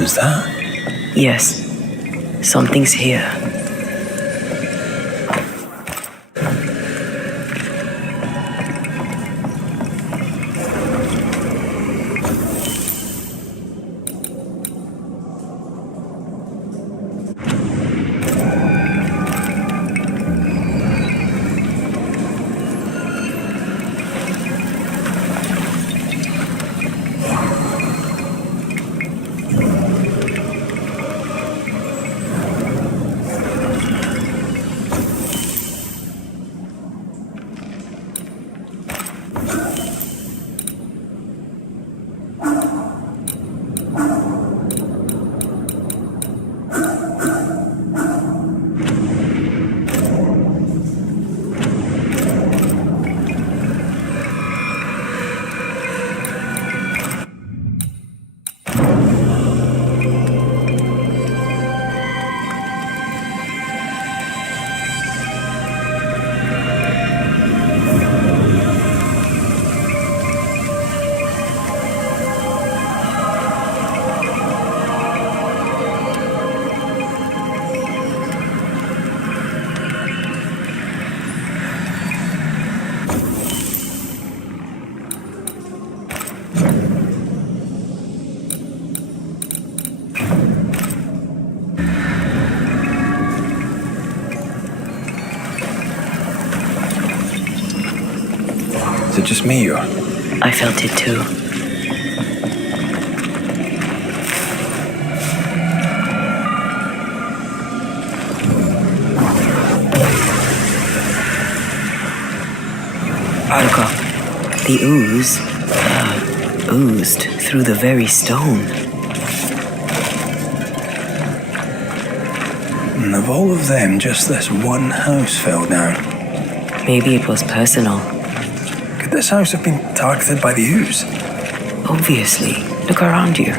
Who's that? Yes, something's here. Is it just me, or? I felt it too. Look up. The ooze oozed through the very stone. And of all of them, just this one house fell down. Maybe it was personal. Could this house have been targeted by the ooze? Obviously. Look around you.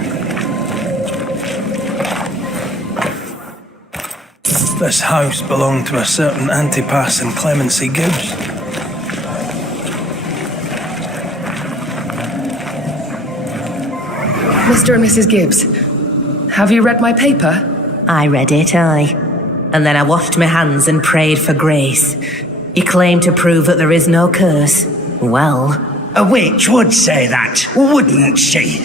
This house belonged to a certain Antipas and Clemency Gibbs. Mr. and Mrs. Gibbs, have you read my paper? I read it, aye. And then I washed my hands and prayed for grace. You claim to prove that there is no curse. Well, a witch would say that, wouldn't she?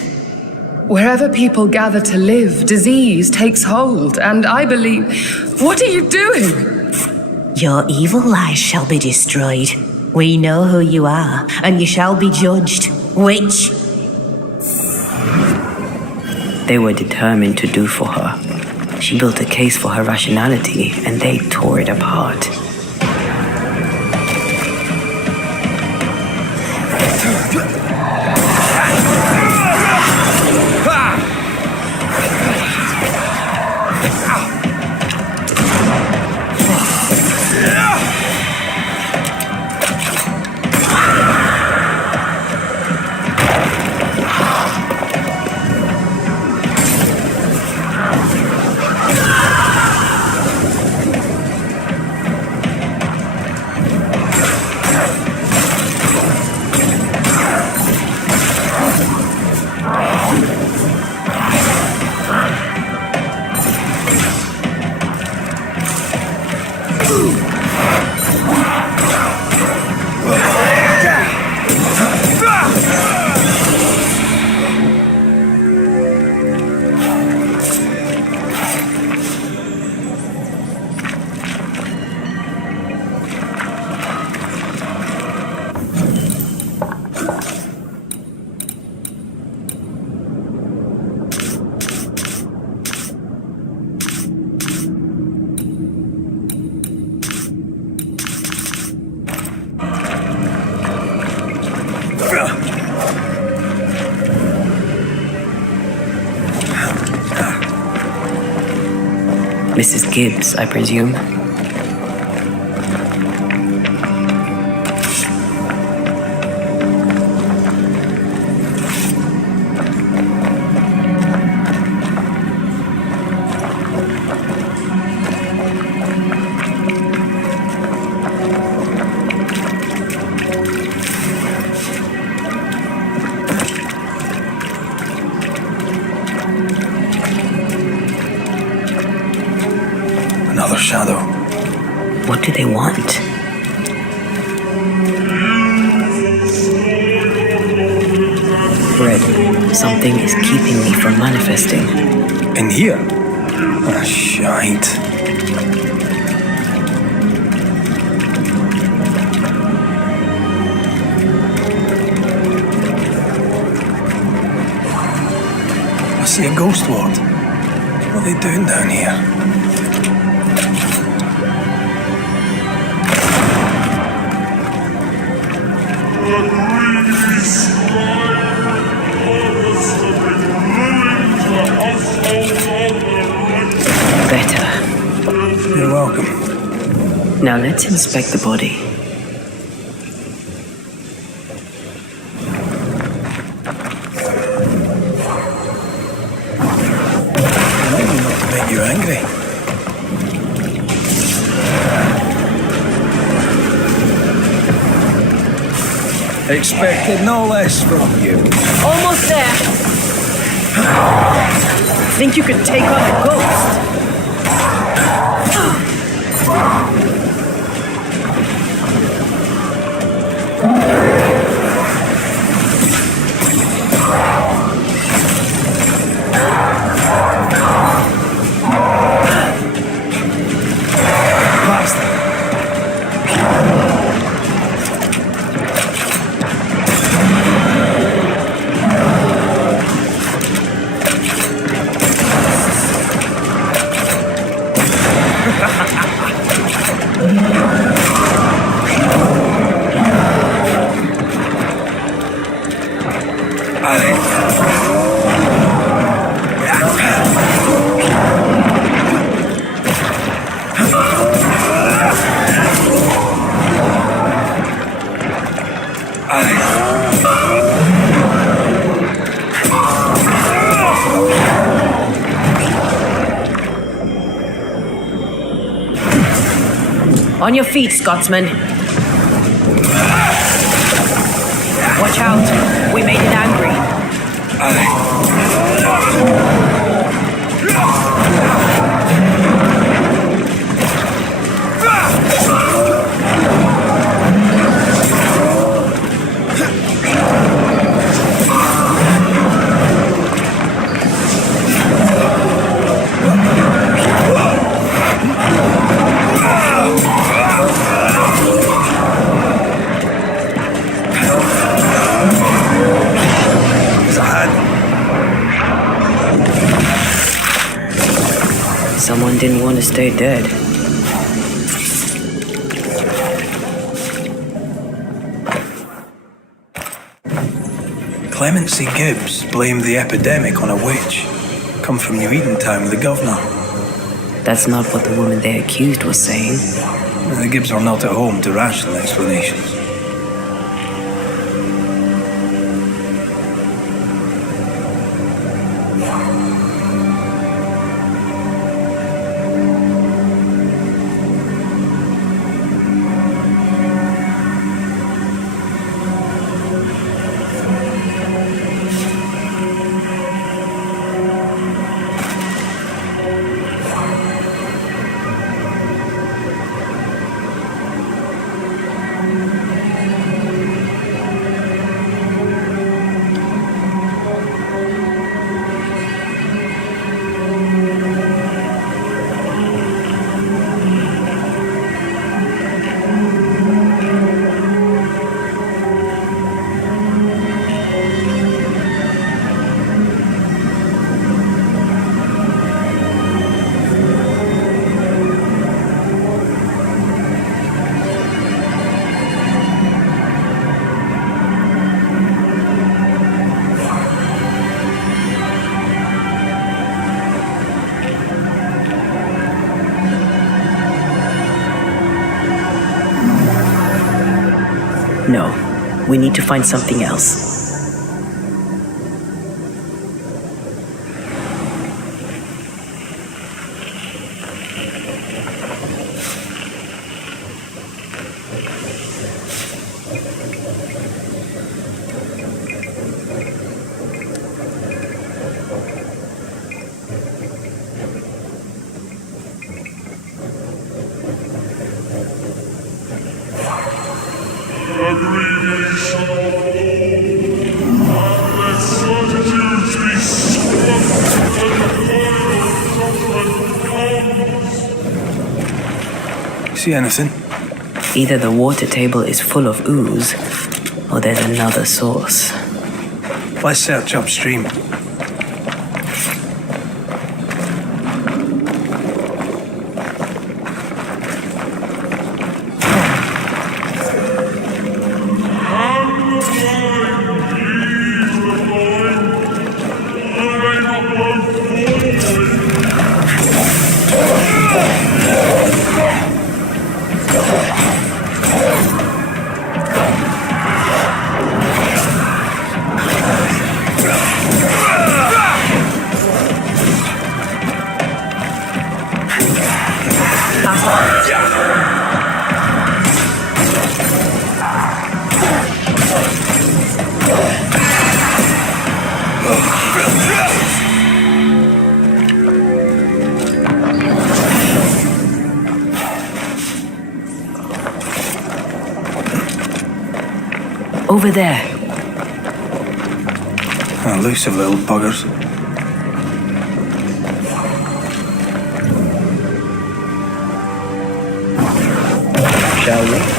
Wherever people gather to live, disease takes hold, and I believe... What are you doing? your evil lies shall be destroyed. We know who you are, and you shall be judged. Witch! They were determined to do for her. She built a case for her rationality, and they tore it apart. Mrs. Gibbs, I presume. Something is keeping me from manifesting. In here? Ah, shite. I see a ghost ward. What are they doing down here? Better. You're welcome. Now let's inspect the body. Maybe not to make you angry. Expected no less from you. Almost there. Think you could take on a ghost? On your feet, Scotsman. Watch out. We made it angry. Someone didn't want to stay dead. Clemency Gibbs blamed the epidemic on a witch. Come from New Eden Town with the governor. That's not what the woman they accused was saying. The Gibbs are not at home to rational explanations. No, we need to find something else. The greedy shall fall. See anything? Either the water table is full of ooze, or there's another source. Let's search upstream. Over there. Elusive little buggers. Shall we?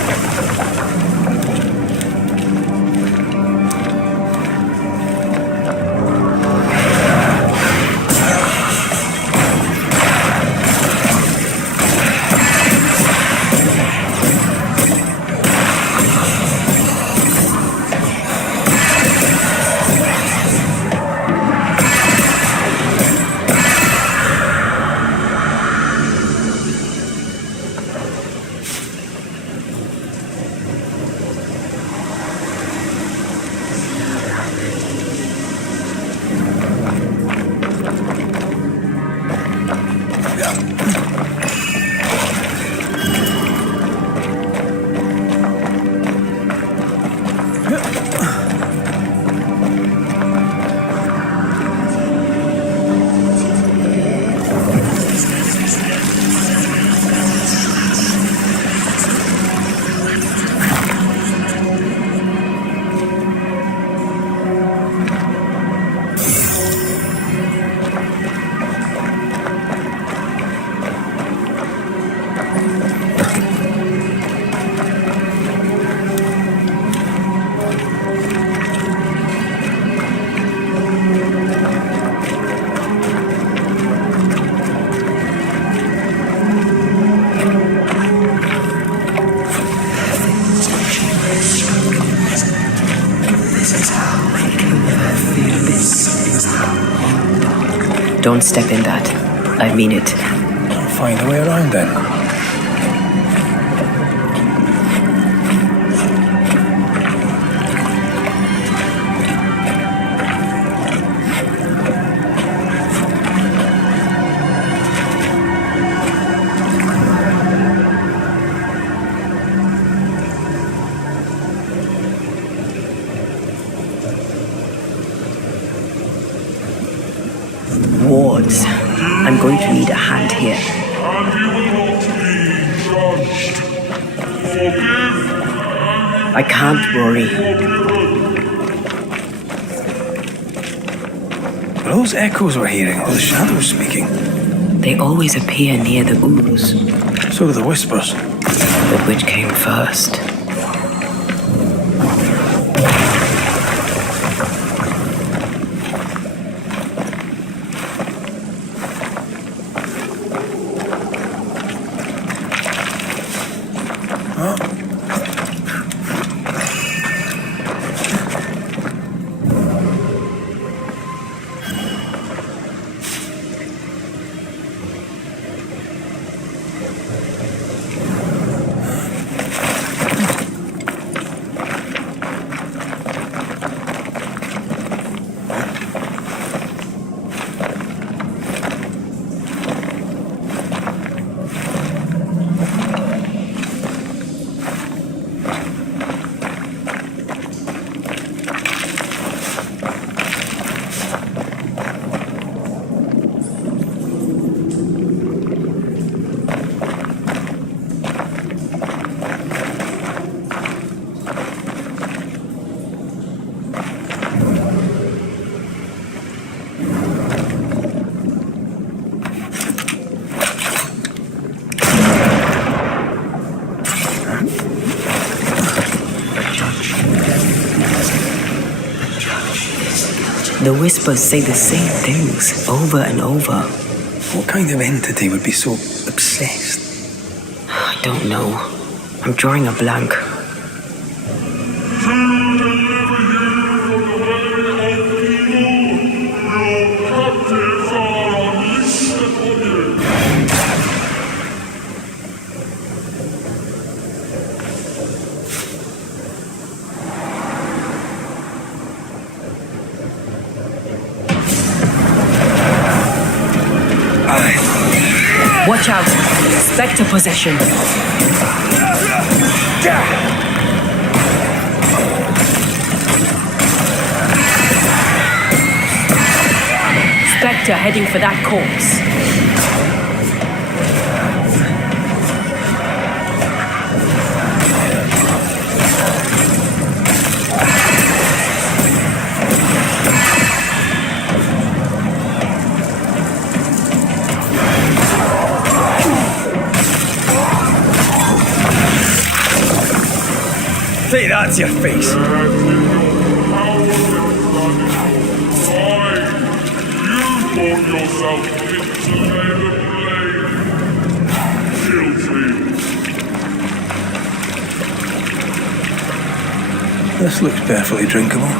Don't step in that. I mean it. I'll find a way around then. Wards. I'm going to need a hand here. And you will not be judged. Forgive. I can't, Rory. Are those echoes we're hearing, or the shadows speaking? They always appear near the ooze. So do the whispers. But which came first? The whispers say the same things over and over. What kind of entity would be so obsessed? I don't know. I'm drawing a blank. Watch out! Spectre possession! Spectre heading for that corpse. Take that to your face. You brought yourself into the blade. Guilty. This looks perfectly drinkable.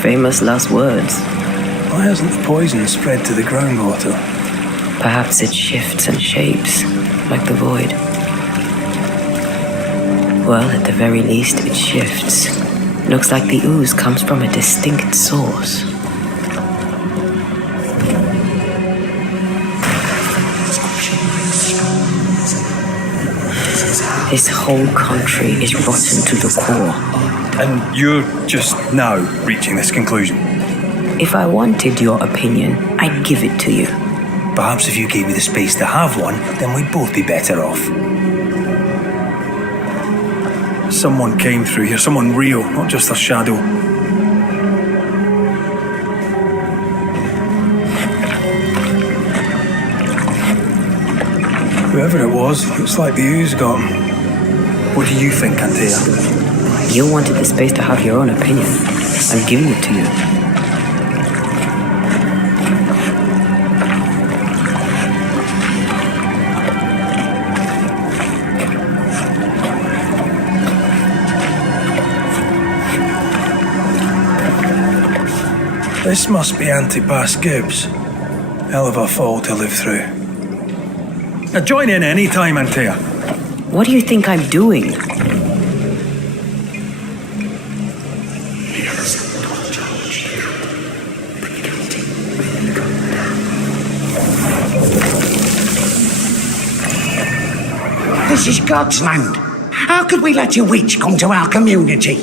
Famous last words. Why hasn't the poison spread to the groundwater? Perhaps it shifts and shapes, like the void. Well, at the very least, it shifts. Looks like the ooze comes from a distinct source. This whole country is rotten to the core. And you're just now reaching this conclusion? If I wanted your opinion, I'd give it to you. Perhaps if you gave me the space to have one, then we'd both be better off. Someone came through here, someone real, not just a shadow. Whoever it was, looks like the ooze got him. What do you think, Antea? You wanted the space to have your own opinion. I'm giving it to you. This must be Antipas Gibbs. Hell of a fall to live through. Now join in any time, Antea. What do you think I'm doing? This is God's land. How could we let a witch come to our community?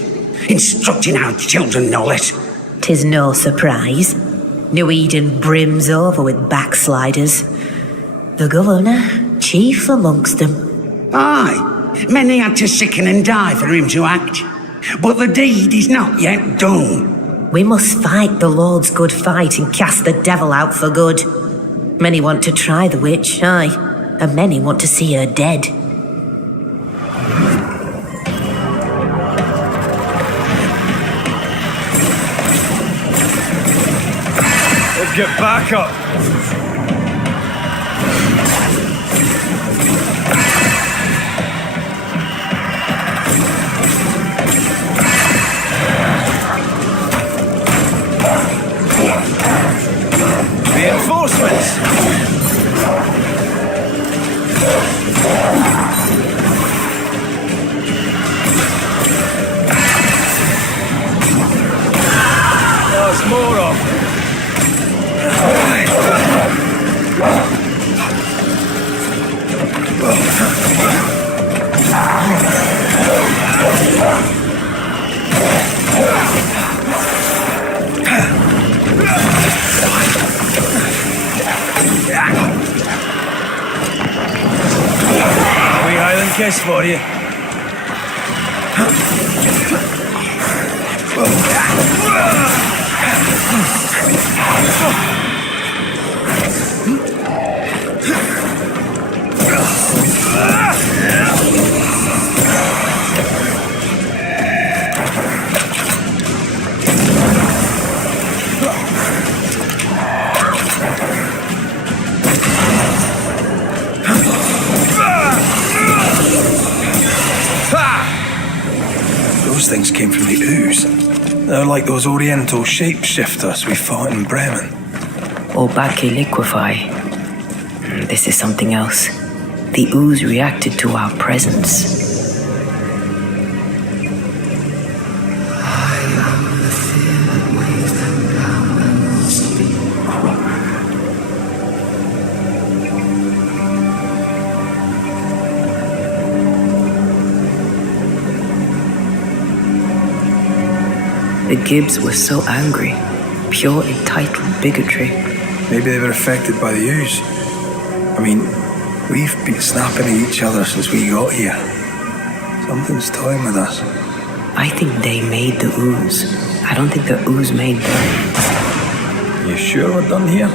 Instructing our children, no less. 'Tis no surprise. New Eden brims over with backsliders. The governor, chief amongst them. Aye, many had to sicken and die for him to act. But the deed is not yet done. We must fight the Lord's good fight and cast the devil out for good. Many want to try the witch, aye, and many want to see her dead. Let's get back up. Reinforcements! There's more of them. Wee Highland kiss for you. came from the ooze. They're like those oriental shapeshifters we fought in Bremen. Or Bacche liquefy. This is something else. The ooze reacted to our presence. The Gibbs were so angry. Pure entitled bigotry. Maybe they were affected by the ooze. I mean, we've been snapping at each other since we got here. Something's toying with us. I think they made the ooze. I don't think the ooze made them. You sure we're done here?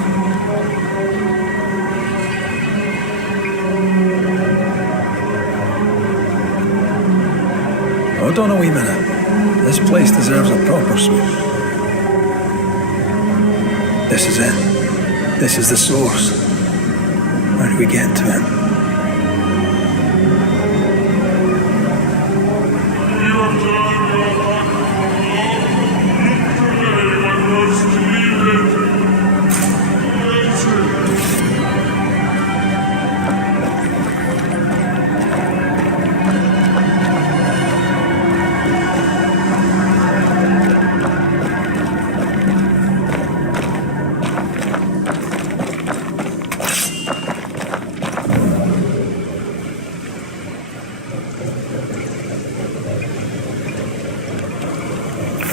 Hold on a wee minute. This place deserves a proper sweep. This is it. This is the source. How do we get to it? You have turned your heart from love. Look today when most needed.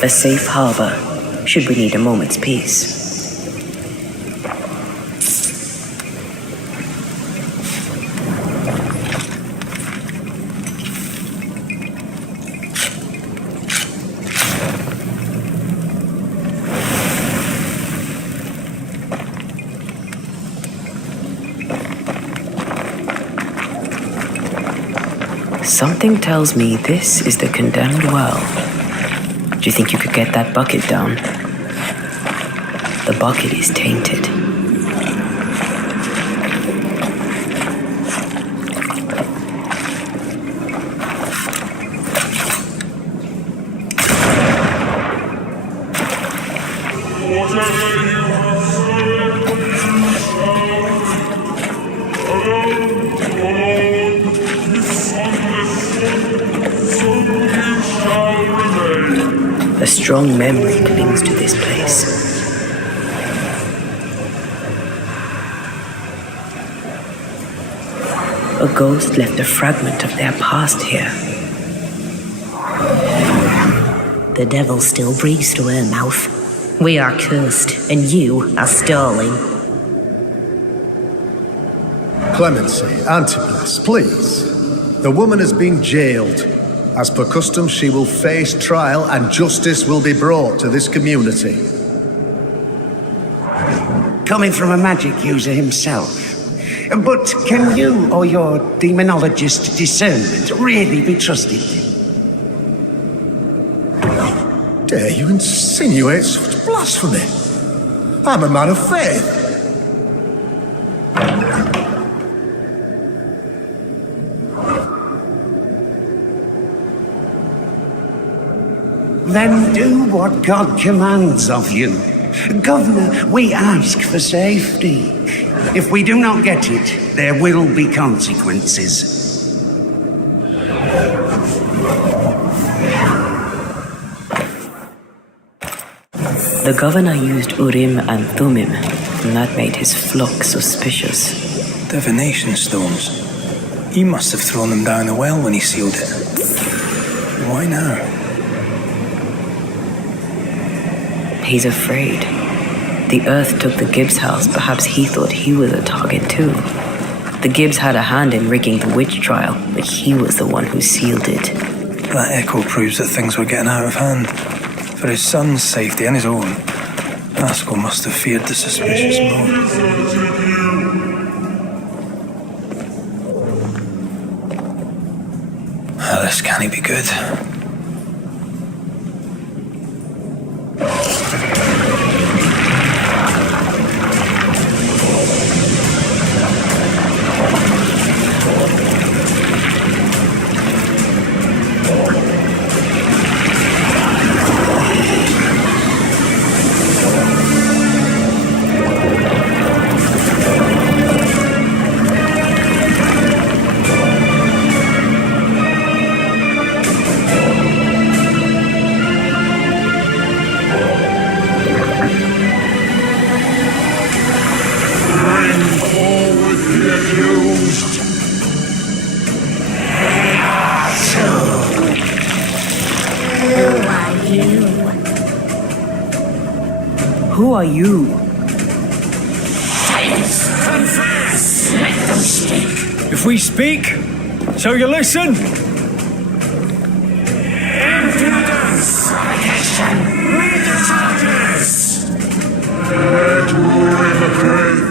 A safe harbor, should we need a moment's peace. Something tells me this is the condemned well. Do you think you could get that bucket down? The bucket is tainted. Whatever you have said, you shall. Alone, alone, misunderstood, so you shall remain. A strong memory clings to this place. A ghost left a fragment of their past here. The devil still breathes through her mouth. We are cursed, and you are stalling. Clemency, Antipas, please. The woman has been jailed. As per custom, she will face trial and justice will be brought to this community. Coming from a magic user himself. But can you or your demonologist discernment really be trusted? Dare you insinuate such blasphemy? I'm a man of faith. Then do what God commands of you. Governor, we ask for safety. If we do not get it, there will be consequences. The governor used Urim and Thummim, and that made his flock suspicious. Divination stones. He must have thrown them down the well when he sealed it. Why now? He's afraid. The earth took the Gibbs house. Perhaps he thought he was a target too. The Gibbs had a hand in rigging the witch trial, but he was the one who sealed it. That echo proves that things were getting out of hand. For his son's safety and his own, Haskell must have feared the suspicious move. This can't be good. are you? Confess! Let them speak! If we speak, shall you listen? Impudence! Provocation! Read the charges! Let who in the grave!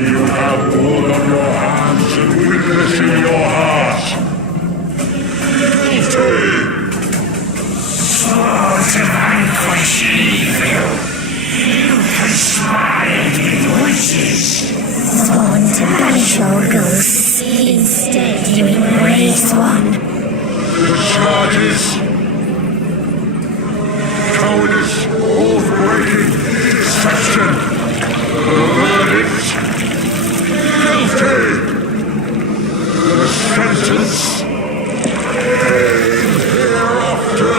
You have blood on your hands and weakness in your heart! Guilty! Swore to vanquish evil! You conspired with witches! Sworn to banish all ghosts, instead you embrace one. The charges! Cowardice, oath-breaking, deception! The verdict! Guilty! The sentence! Pain hereafter!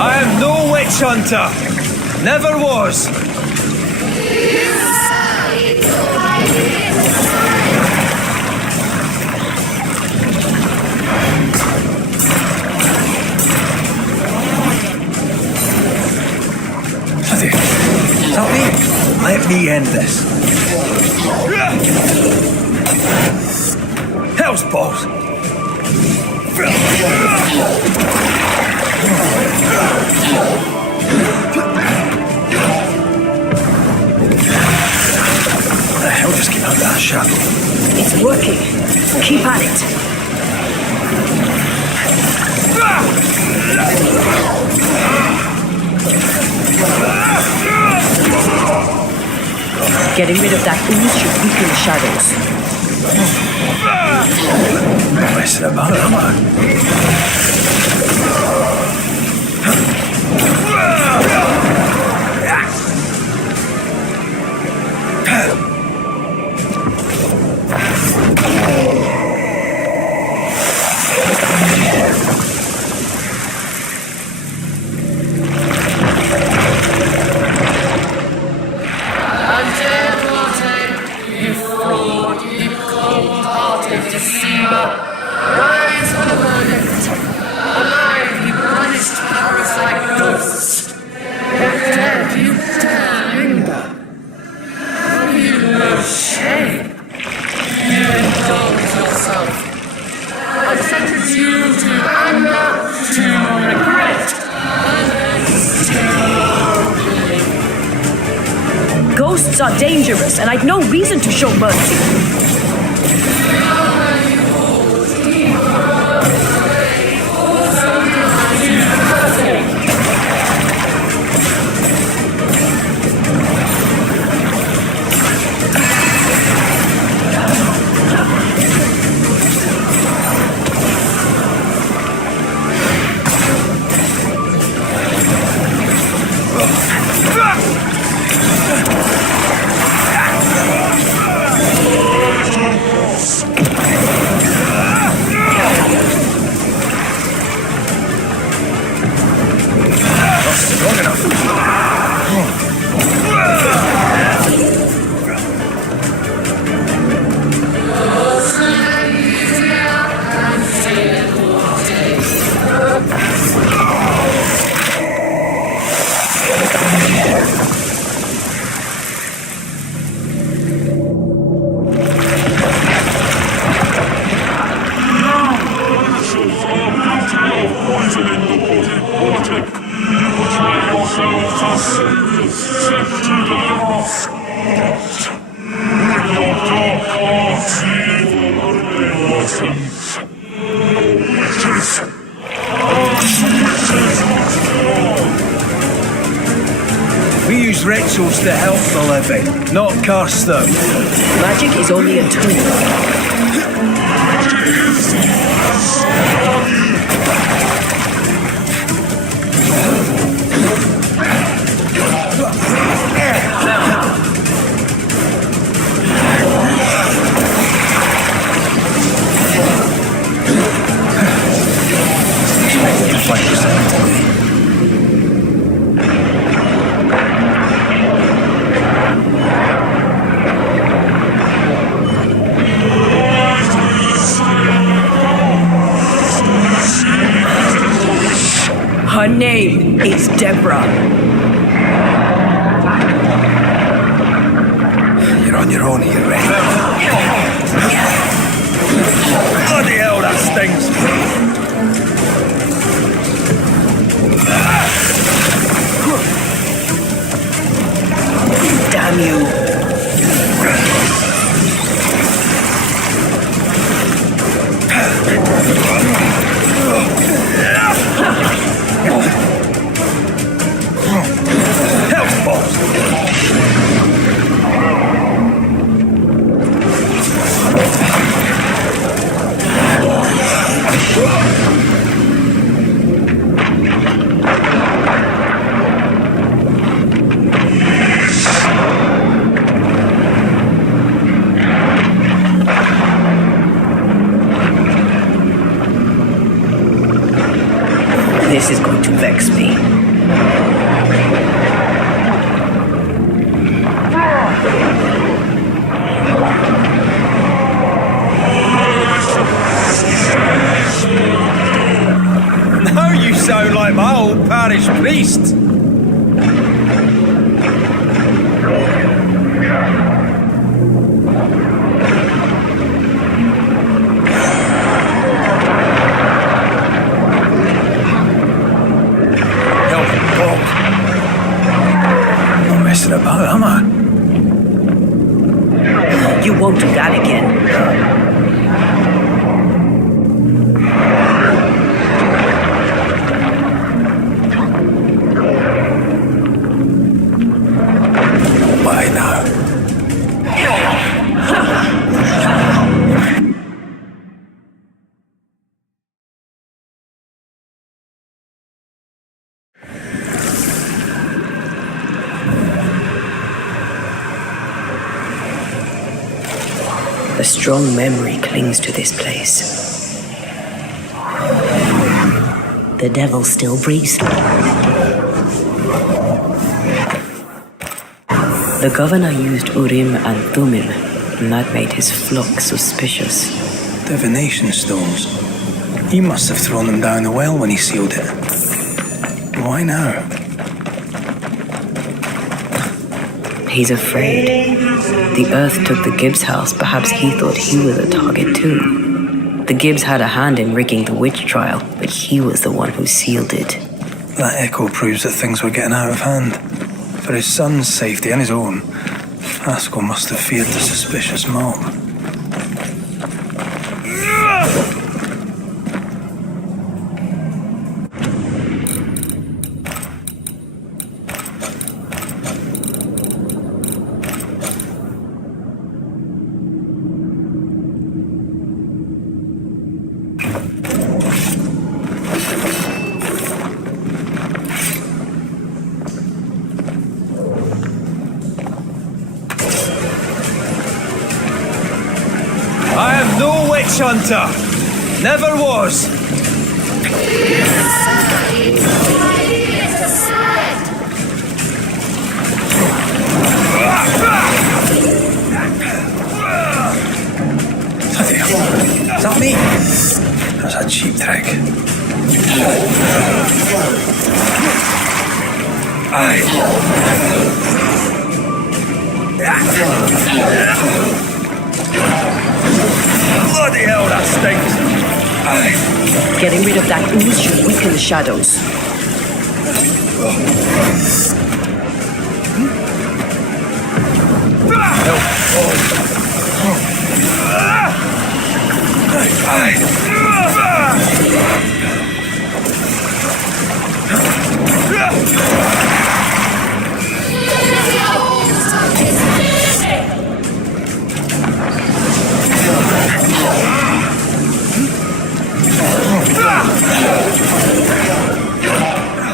I am no witch hunter. Never was. Help me. Let me end this. Hell's balls. What the hell just came out of that shadow? It's working. Keep at it. Getting rid of that ooze should weaken the shadows. I'm not messing about, am I? Antea Duarte, you fraud, you cold-hearted deceiver, rise for the verdict. Alive, you punished parasite ghosts. If dead, you dare linger. Have you no shame? You indulge yourself. I sentence you to anger, to regret, and then Ghosts are dangerous, and I'd no reason to show mercy. We use rituals to help the living, not curse them. Magic is only a tool. Rise Her name is Deborah. You're on your own here, Raith. Bloody hell, that stings! Damn you. Health balls! This is going to vex me. Now you sound like my old parish priest. About, am I? You won't do that again. Why now? A strong memory clings to this place. The devil still breathes. The governor used Urim and Thummim, and that made his flock suspicious. Divination stones. He must have thrown them down the well when he sealed it. Why now? He's afraid. The Earth took the Gibbs house. Perhaps he thought he was a target too. The Gibbs had a hand in rigging the witch trial, but he was the one who sealed it. That echo proves that things were getting out of hand. For his son's safety and his own, Haskell must have feared the suspicious mob. I am no witch hunter. Never was. Is that me? That's a cheap trick. Aye. Bloody hell, that stinks! Aye. Getting rid of that ooze should weaken the shadows.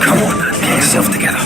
Come on, get yourself together.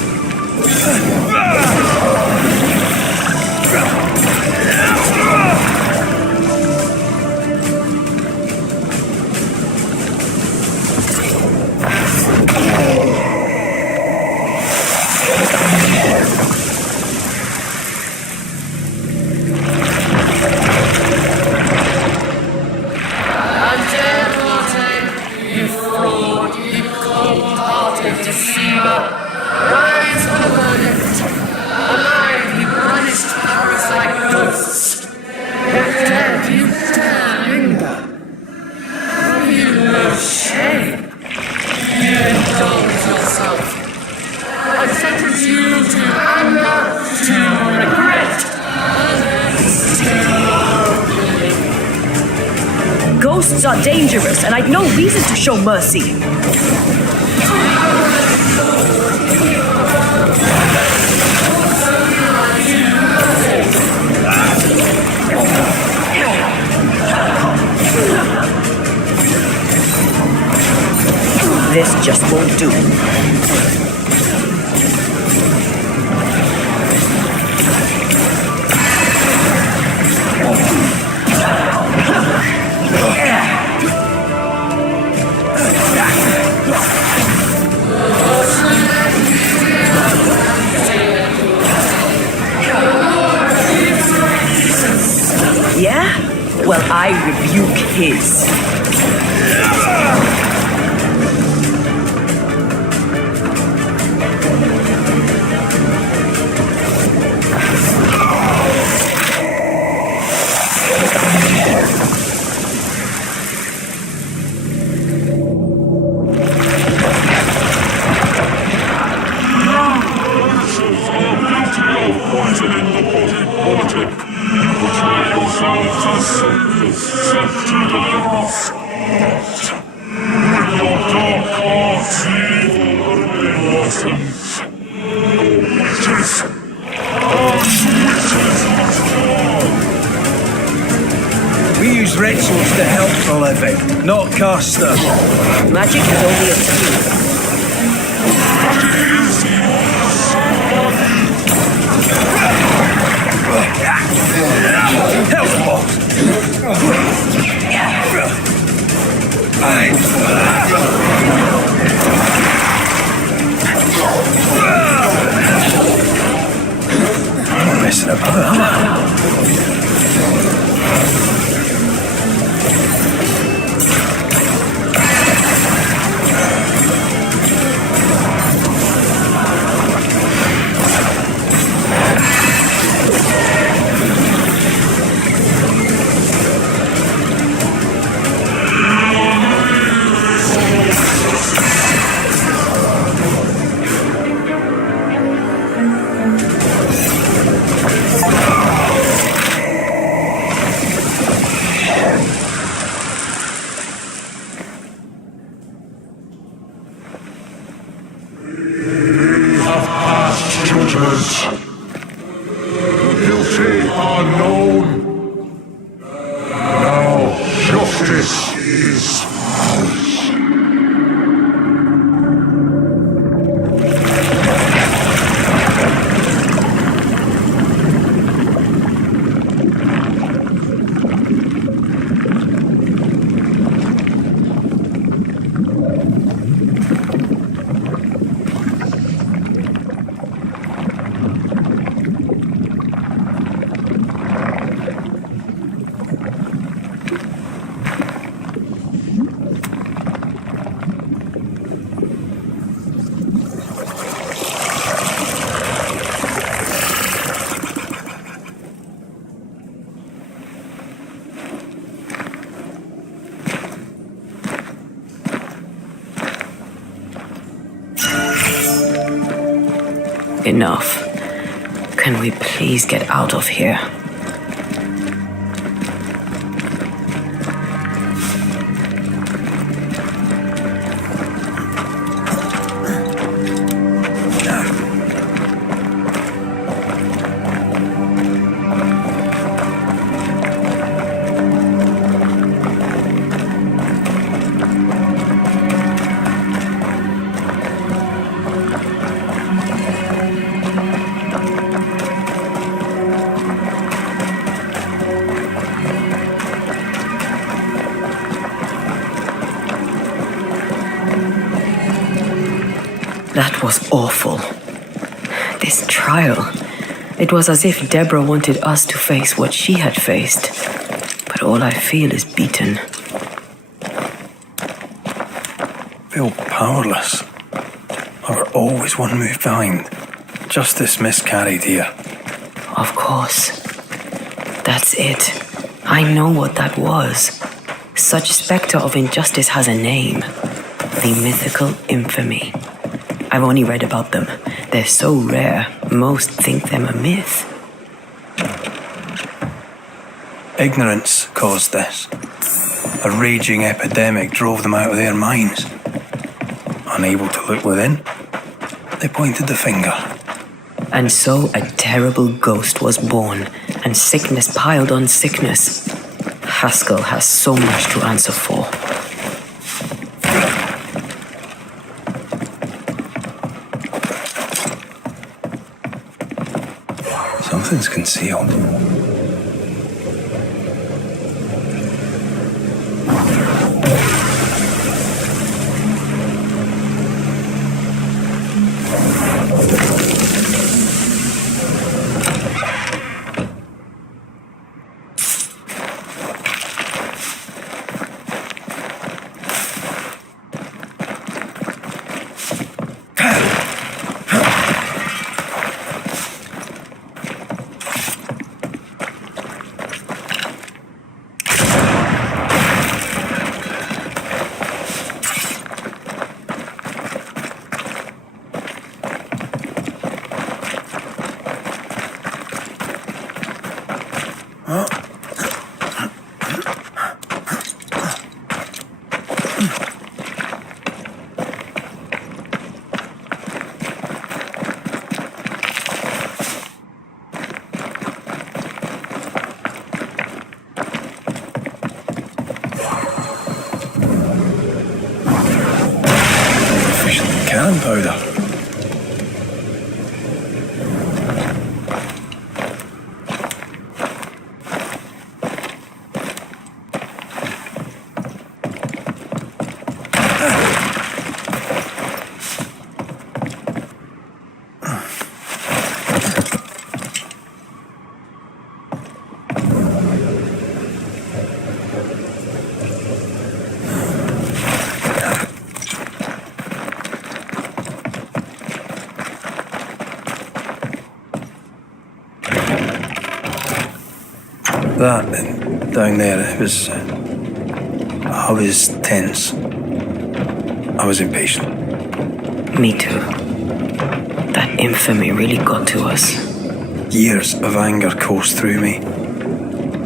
to anger, to regret, others to... Ghosts are dangerous, and I'd no reason to show mercy. This just won't do. Yeah? Well, I rebuke his. We use rituals to help the living, not cast them. Magic is only a tool. I'm messing about, am I? Guilty are known. Now justice is ours. Enough. Can we please get out of here? That was awful. This trial. It was as if Deborah wanted us to face what she had faced. But all I feel is beaten. Feel powerless. I were always one move behind. Justice miscarried here. Of course. That's it. I know what that was. Such spectre of injustice has a name. The mythical infamy. I've only read about them. They're so rare. Most think them a myth. Ignorance caused this. A raging epidemic drove them out of their minds. Unable to look within, they pointed the finger. And so a terrible ghost was born, and sickness piled on sickness. Haskell has so much to answer for. Something's concealed. Gunpowder. That down there, I was tense. I was impatient. Me too. That infamy really got to us. Years of anger coursed through me.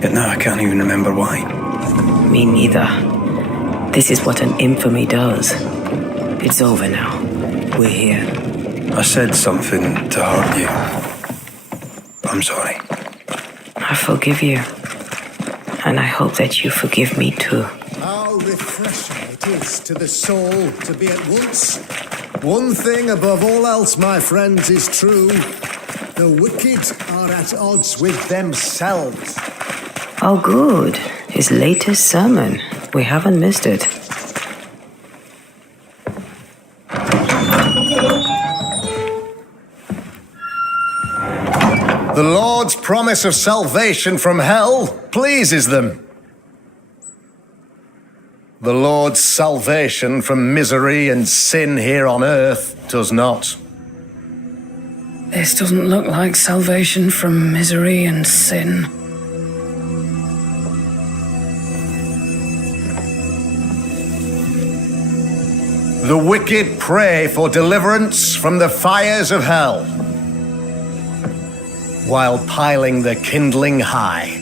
Yet now I can't even remember why. Me neither. This is what an infamy does. It's over now. We're here. I said something to hurt you. I'm sorry. I forgive you. And I hope that you forgive me too. How refreshing it is to the soul to be at once. One thing above all else, my friends, is true. The wicked are at odds with themselves. Oh, good. His latest sermon. We haven't missed it. The Lord's promise of salvation from hell pleases them. The Lord's salvation from misery and sin here on earth does not. This doesn't look like salvation from misery and sin. The wicked pray for deliverance from the fires of hell, while piling the kindling high.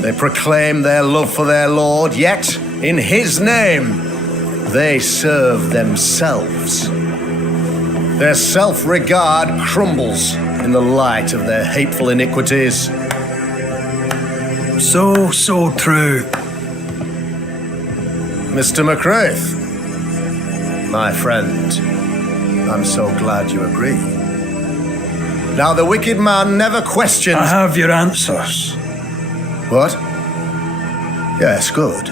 They proclaim their love for their Lord, yet in his name they serve themselves. Their self-regard crumbles in the light of their hateful iniquities. So true. Mr. McRaith, my friend, I'm so glad you agree. Now, the wicked man never questions... I have your answers. What? Yes, good.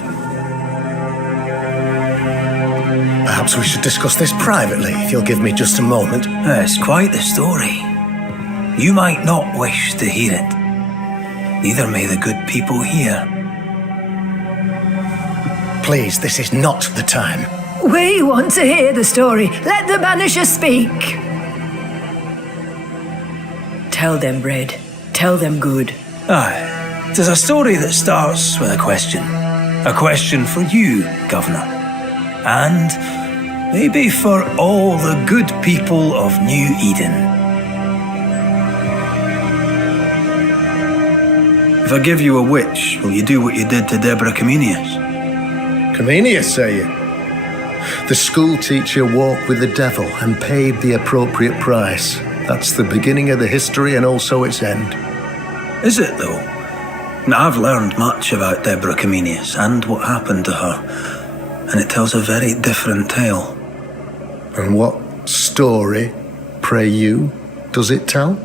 Perhaps we should discuss this privately, if you'll give me just a moment. It's quite the story. You might not wish to hear it. Neither may the good people hear. Please, this is not the time. We want to hear the story. Let the Banishers speak. Tell them, Red. Tell them good. Aye. It is a story that starts with a question. A question for you, Governor. And maybe for all the good people of New Eden. If I give you a witch, will you do what you did to Deborah Comenius? Comenius, say you? The school teacher walked with the devil and paid the appropriate price. That's the beginning of the history and also its end. Is it, though? Now, I've learned much about Deborah Comenius and what happened to her, and it tells a very different tale. And what story, pray you, does it tell?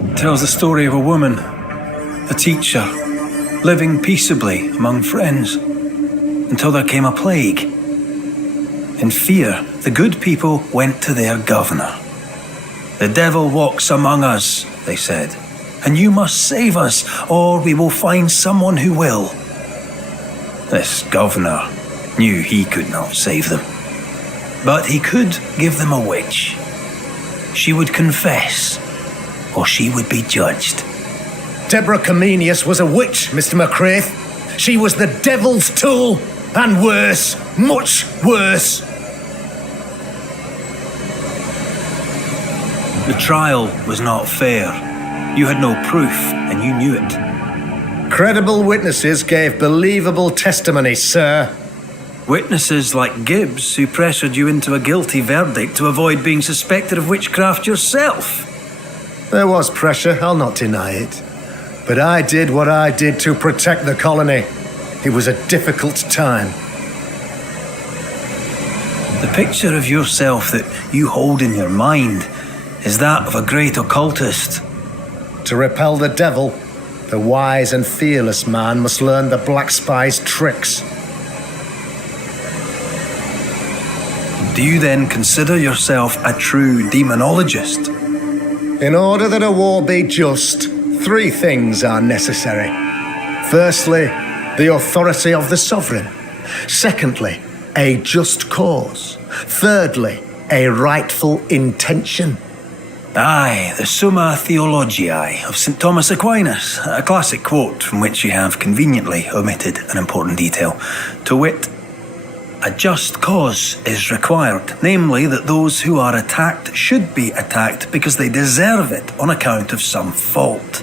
It tells the story of a woman, a teacher, living peaceably among friends, until there came a plague. In fear, the good people went to their governor. "The devil walks among us," they said, "and you must save us, or we will find someone who will." This governor knew he could not save them, but he could give them a witch. She would confess, or she would be judged. Deborah Comenius was a witch, Mr. McCraith. She was the devil's tool, and worse, much worse. The trial was not fair. You had no proof, and you knew it. Credible witnesses gave believable testimony, sir. Witnesses like Gibbs, who pressured you into a guilty verdict to avoid being suspected of witchcraft yourself. There was pressure, I'll not deny it. But I did what I did to protect the colony. It was a difficult time. The picture of yourself that you hold in your mind is that of a great occultist. To repel the devil, the wise and fearless man must learn the Black Spy's tricks. Do you then consider yourself a true demonologist? In order that a war be just, 3 things are necessary. Firstly, the authority of the sovereign. Secondly, a just cause. Thirdly, a rightful intention. Aye, the Summa Theologiae of St. Thomas Aquinas, a classic quote from which you have conveniently omitted an important detail. To wit, a just cause is required, namely that those who are attacked should be attacked because they deserve it on account of some fault.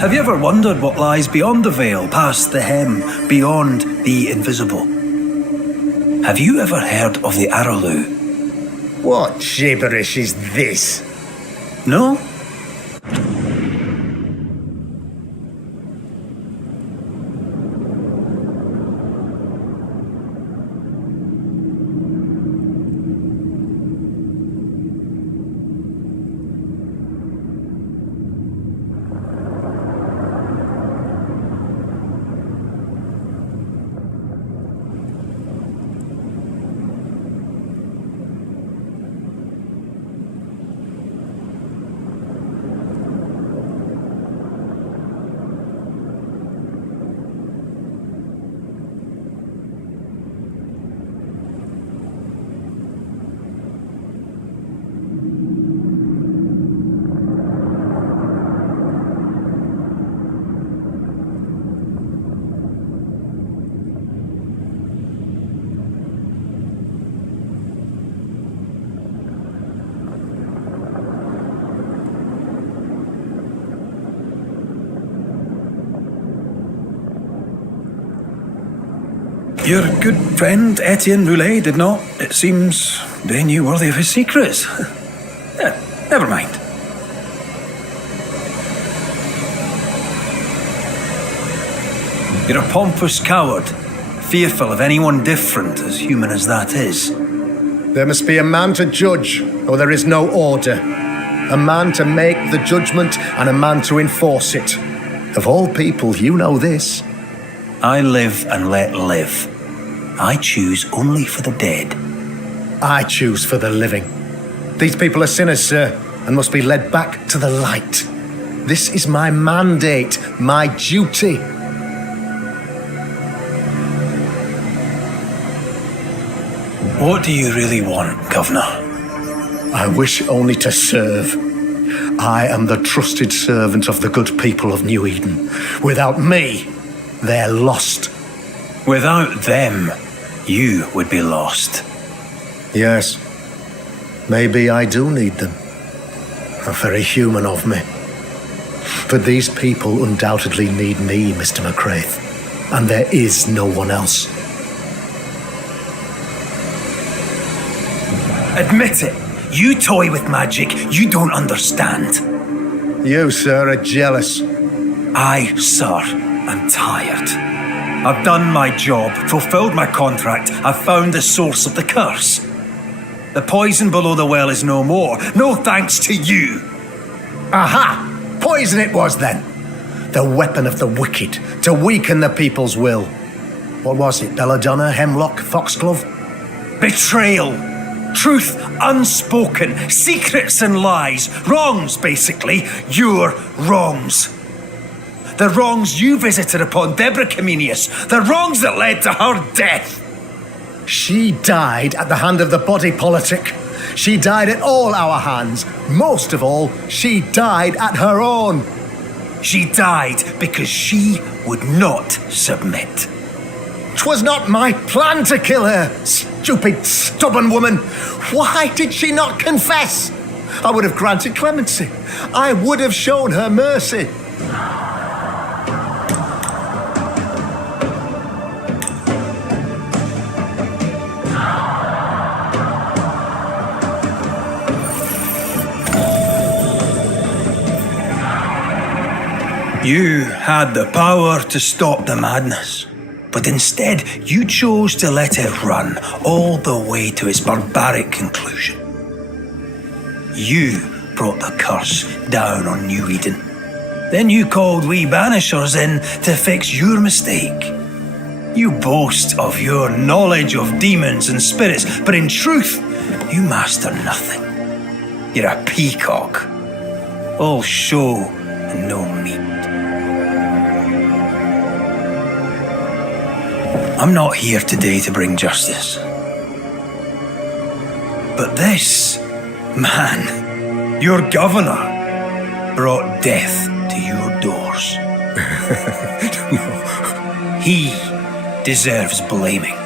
Have you ever wondered what lies beyond the veil, past the hem, beyond the invisible? Have you ever heard of the Araloo? What gibberish is this? No? Your good friend Etienne Roulet did not, it seems, deign you worthy of his secrets. Never mind. You're a pompous coward, fearful of anyone different, as human as that is. There must be a man to judge, or there is no order. A man to make the judgment, and a man to enforce it. Of all people, you know this. I live and let live. I choose only for the dead. I choose for the living. These people are sinners, sir, and must be led back to the light. This is my mandate, my duty. What do you really want, Governor? I wish only to serve. I am the trusted servant of the good people of New Eden. Without me, they're lost. Without them, you would be lost. Yes. Maybe I do need them. How very human of me. But these people undoubtedly need me, Mr. McCraith. And there is no one else. Admit it. You toy with magic you don't understand. You, sir, are jealous. I, sir, am tired. I've done my job, fulfilled my contract, I've found the source of the curse. The poison below the well is no more, no thanks to you. Aha! Poison it was then. The weapon of the wicked, to weaken the people's will. What was it, belladonna, hemlock, foxglove? Betrayal. Truth unspoken, secrets and lies, wrongs basically, your wrongs. The wrongs you visited upon Deborah Comenius, the wrongs that led to her death. She died at the hand of the body politic. She died at all our hands. Most of all, she died at her own. She died because she would not submit. 'Twas not my plan to kill her, stupid, stubborn woman. Why did she not confess? I would have granted clemency. I would have shown her mercy. You had the power to stop the madness. But instead, you chose to let it run all the way to its barbaric conclusion. You brought the curse down on New Eden. Then you called we Banishers in to fix your mistake. You boast of your knowledge of demons and spirits, but in truth, you master nothing. You're a peacock. All show and no meat. I'm not here today to bring justice. But this man, your governor, brought death to your doors. He deserves blaming.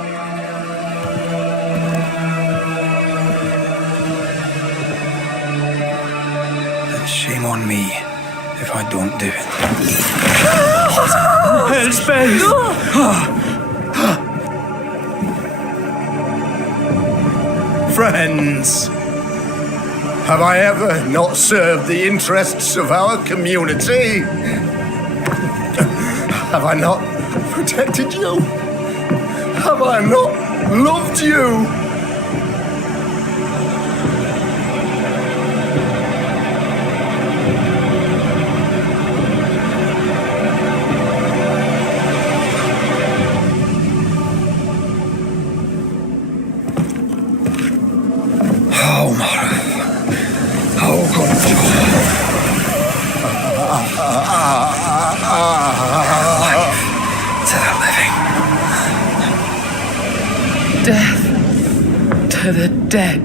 And shame on me if I don't do it. Hellspells! Friends, have I ever not served the interests of our community? Have I not protected you? Have I not loved you? Death to the dead.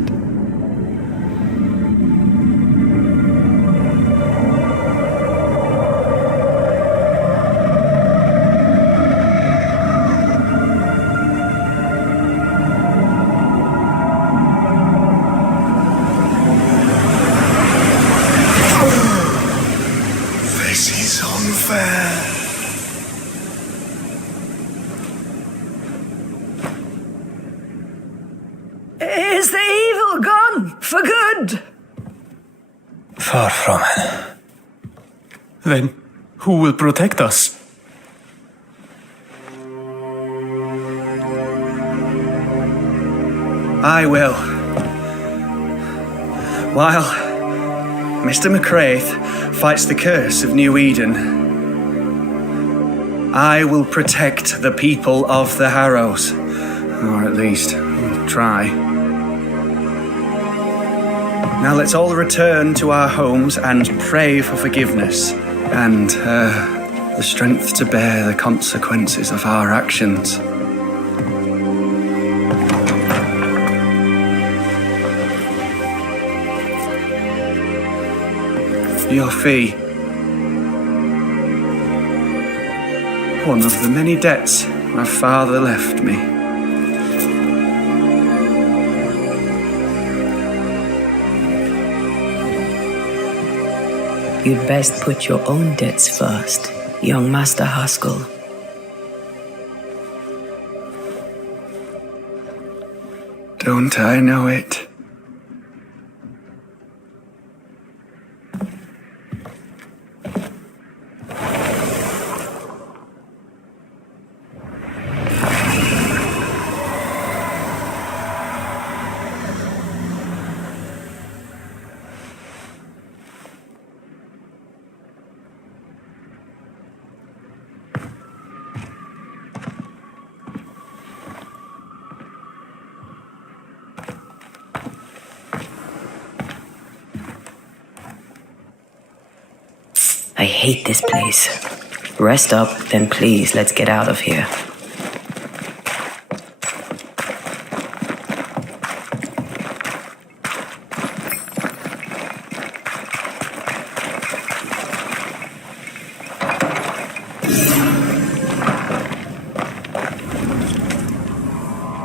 This is unfair. Is the evil gone for good? Far from it. Then who will protect us? I will. While Mr. McCraith fights the curse of New Eden, I will protect the people of the Harrows. Or at least, try. Now let's all return to our homes and pray for forgiveness and the strength to bear the consequences of our actions. Your fee. One of the many debts my father left me. You'd best put your own debts first, young Master Haskell. Don't I know it? I hate this place. Rest up, then please, let's get out of here.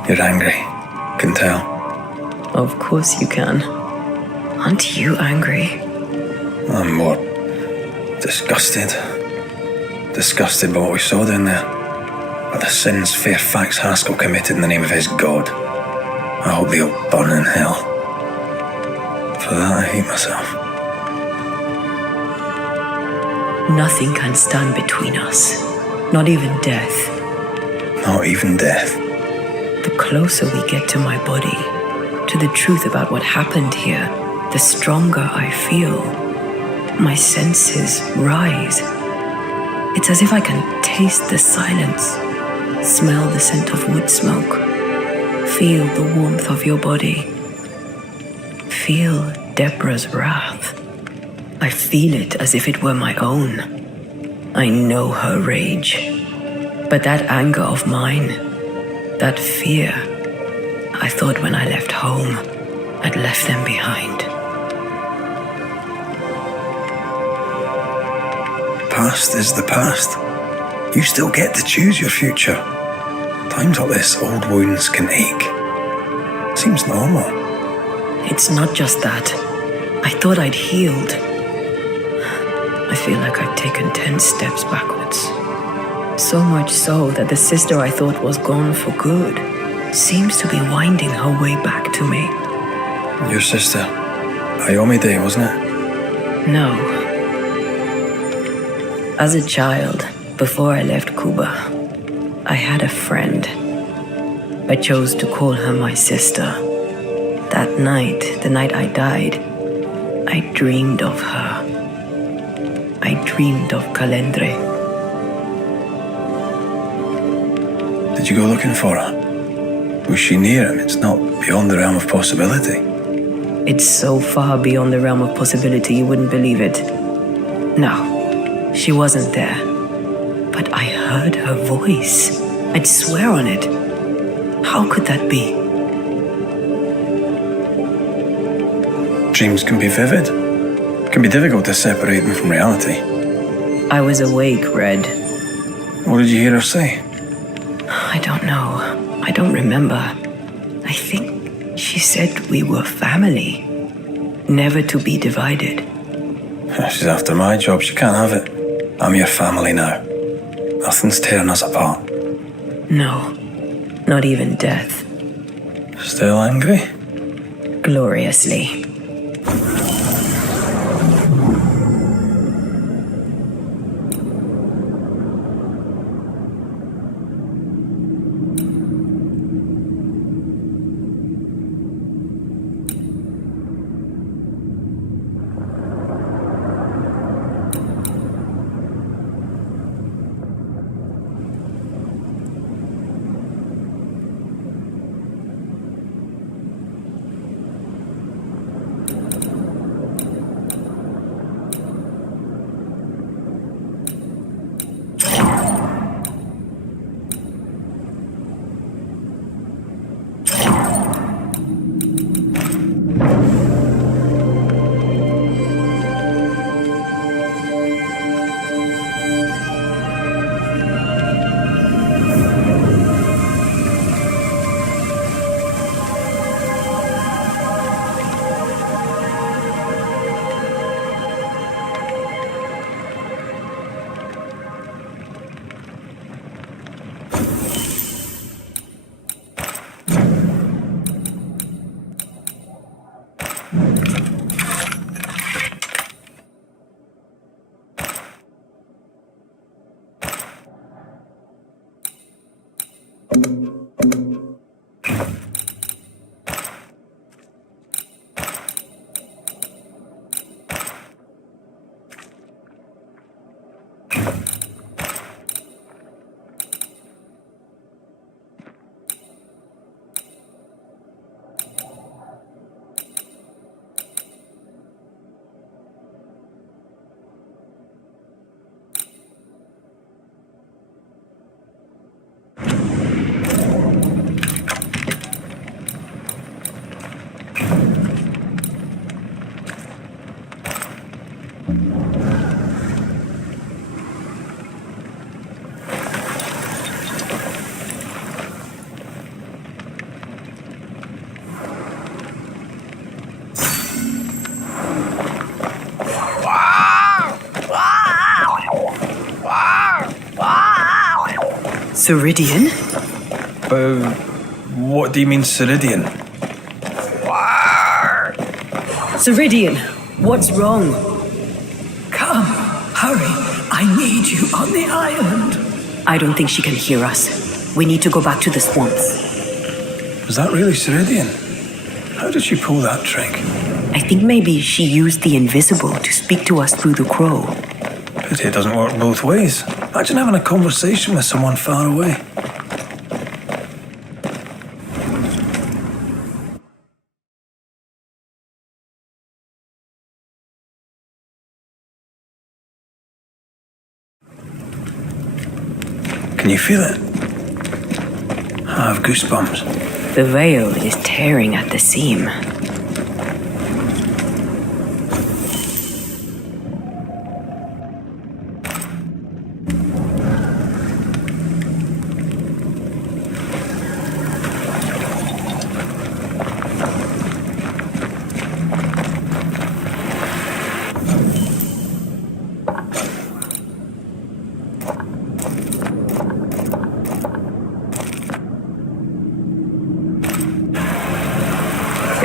You're angry. Can tell. Of course you can. Aren't you angry? I'm more disgusted. Disgusted by what we saw down there. By the sins Fairfax Haskell committed in the name of his God. I hope they'll burn in hell. For that I hate myself. Nothing can stand between us. Not even death. Not even death. The closer we get to my body, to the truth about what happened here, the stronger I feel. My senses rise. It's as if I can taste the silence, smell the scent of wood smoke, feel the warmth of your body, feel Deborah's wrath. I feel it as if it were my own. I know her rage. But that anger of mine, that fear, I thought when I left home, I'd left them behind. Past is the past. You still get to choose your future. Times like this, old wounds can ache. Seems normal. It's not just that. I thought I'd healed. I feel like I've taken 10 steps backwards. So much so that the sister I thought was gone for good seems to be winding her way back to me. Your sister, Ayomide, wasn't it? No. As a child, before I left Cuba, I had a friend. I chose to call her my sister. That night, the night I died, I dreamed of her. I dreamed of Calendre. Did you go looking for her? Was she near him? It's not beyond the realm of possibility. It's so far beyond the realm of possibility you wouldn't believe it. No. She wasn't there, but I heard her voice. I'd swear on it. How could that be? Dreams can be vivid. It can be difficult to separate them from reality. I was awake, Red. What did you hear her say? I don't know. I don't remember. I think she said we were family. Never to be divided. She's after my job. She can't have it. I'm your family now. Nothing's tearing us apart. No, not even death. Still angry? Gloriously. Ceridian? What do you mean, Ceridian? Ceridian, what's wrong? Come, hurry. I need you on the island. I don't think she can hear us. We need to go back to the swamps. Was that really Ceridian? How did she pull that trick? I think maybe she used the invisible to speak to us through the crow. Pity it doesn't work both ways. Imagine having a conversation with someone far away. Can you feel it? I have goosebumps. The veil is tearing at the seam.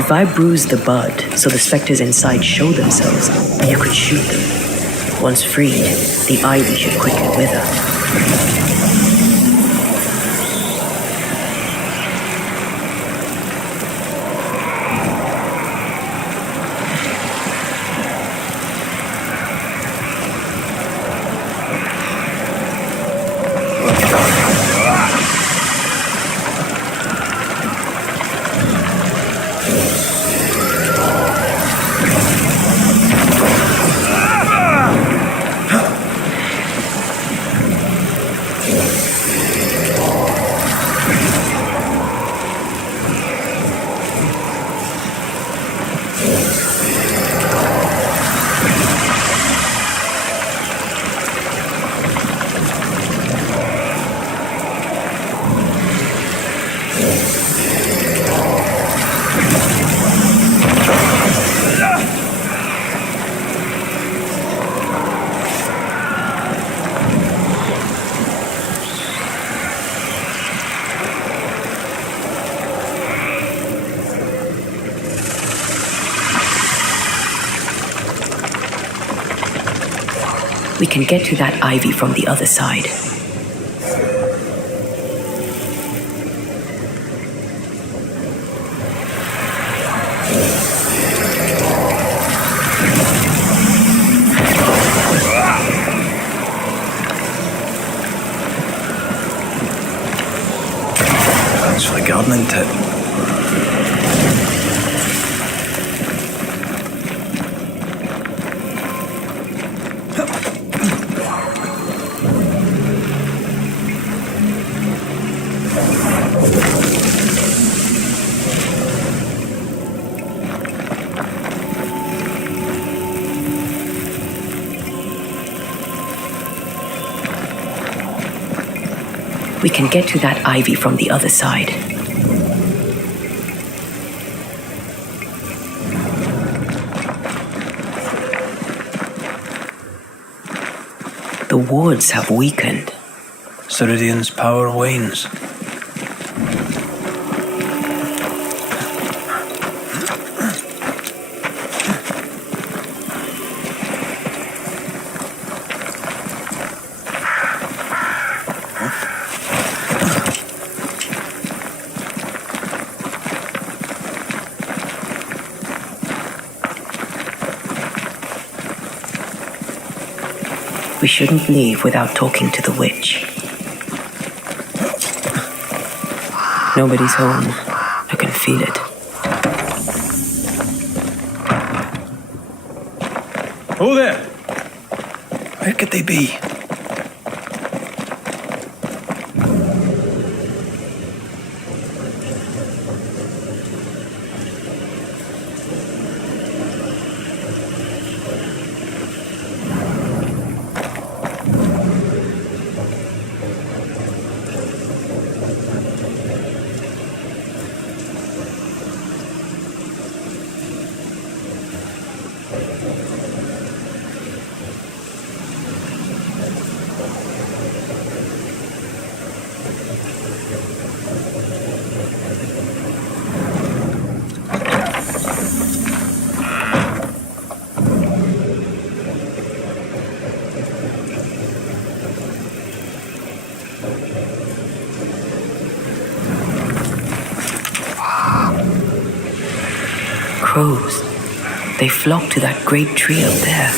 If I bruise the bud so the specters inside show themselves, you could shoot them. Once freed, the ivy should quickly wither. We can get to that ivy from the other side. Thanks for the gardening tip. We can get to that ivy from the other side. The wards have weakened. Ceridian's power wanes. We shouldn't leave without talking to the witch. Nobody's home. I can feel it. Oh there! Where could they be? Crows. They flock to that great tree up there.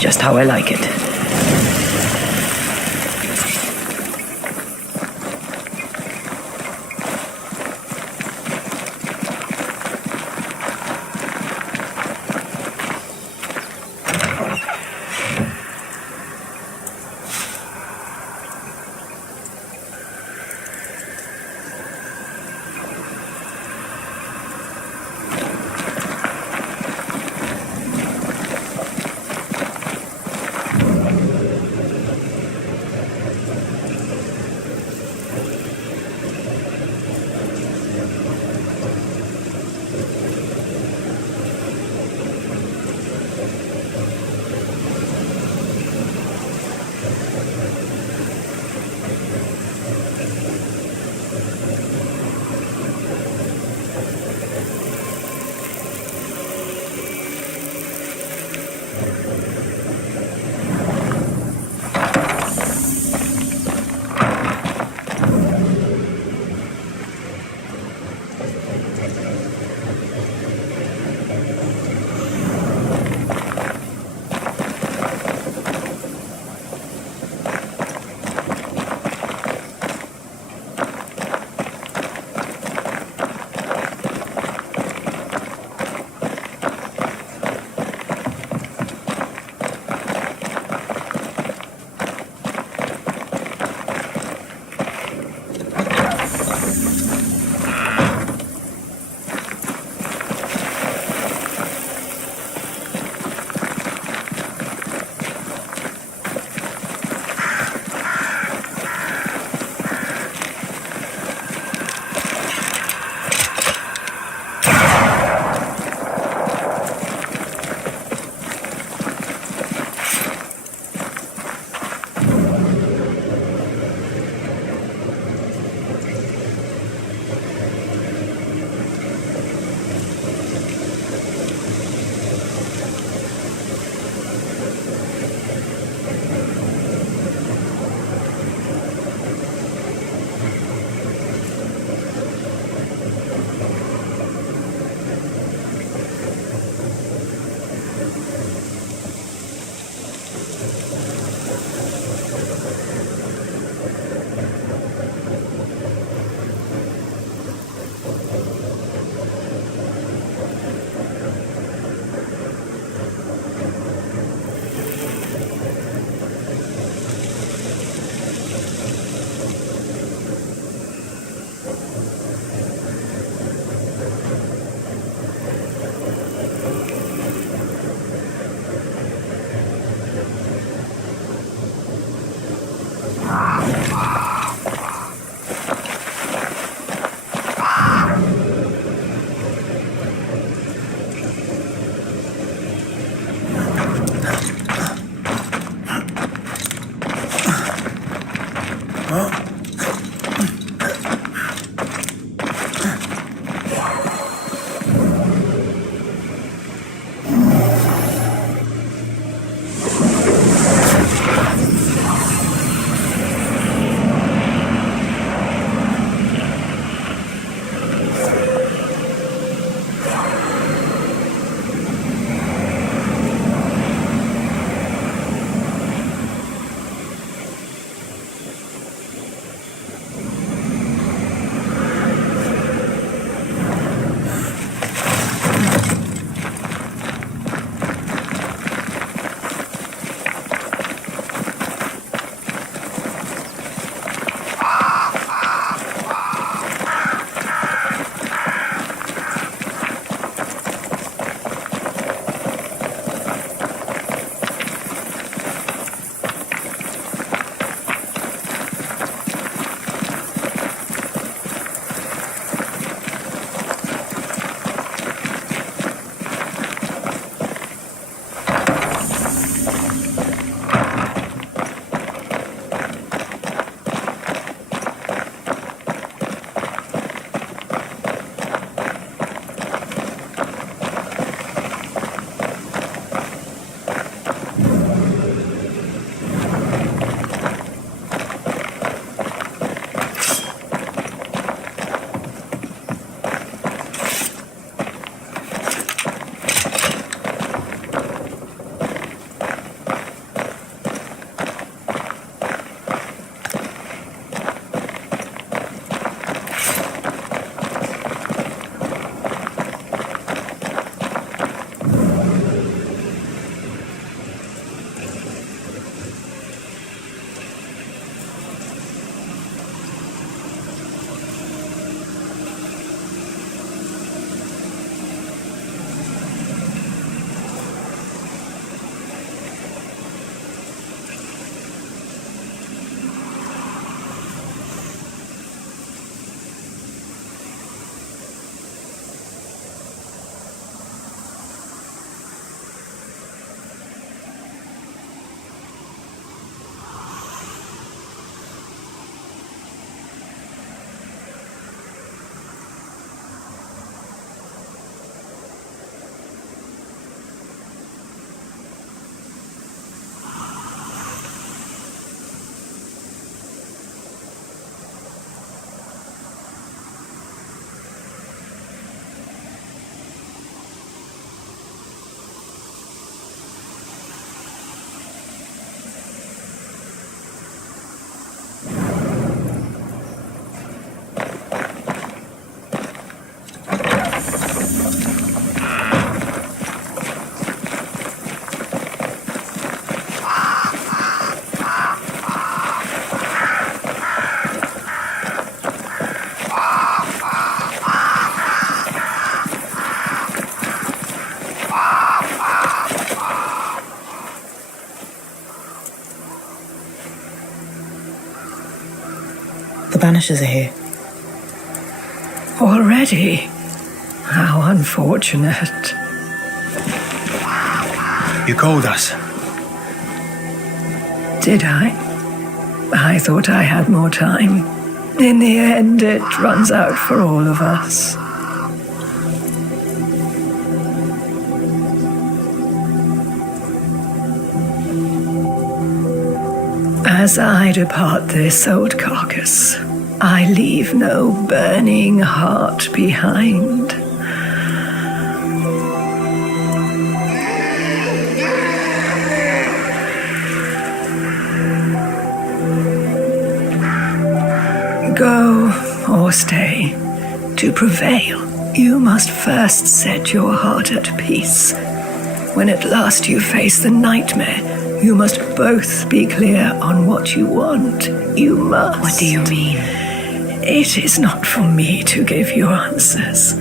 Just how I like it. Banishers are here. Already? How unfortunate. You called us. Did I? I thought I had more time. In the end, it runs out for all of us. As I depart this old carcass, I leave no burning heart behind. Go or stay, to prevail, you must first set your heart at peace. When at last you face the nightmare, you must both be clear on what you want. You must. What do you mean? It is not for me to give you answers,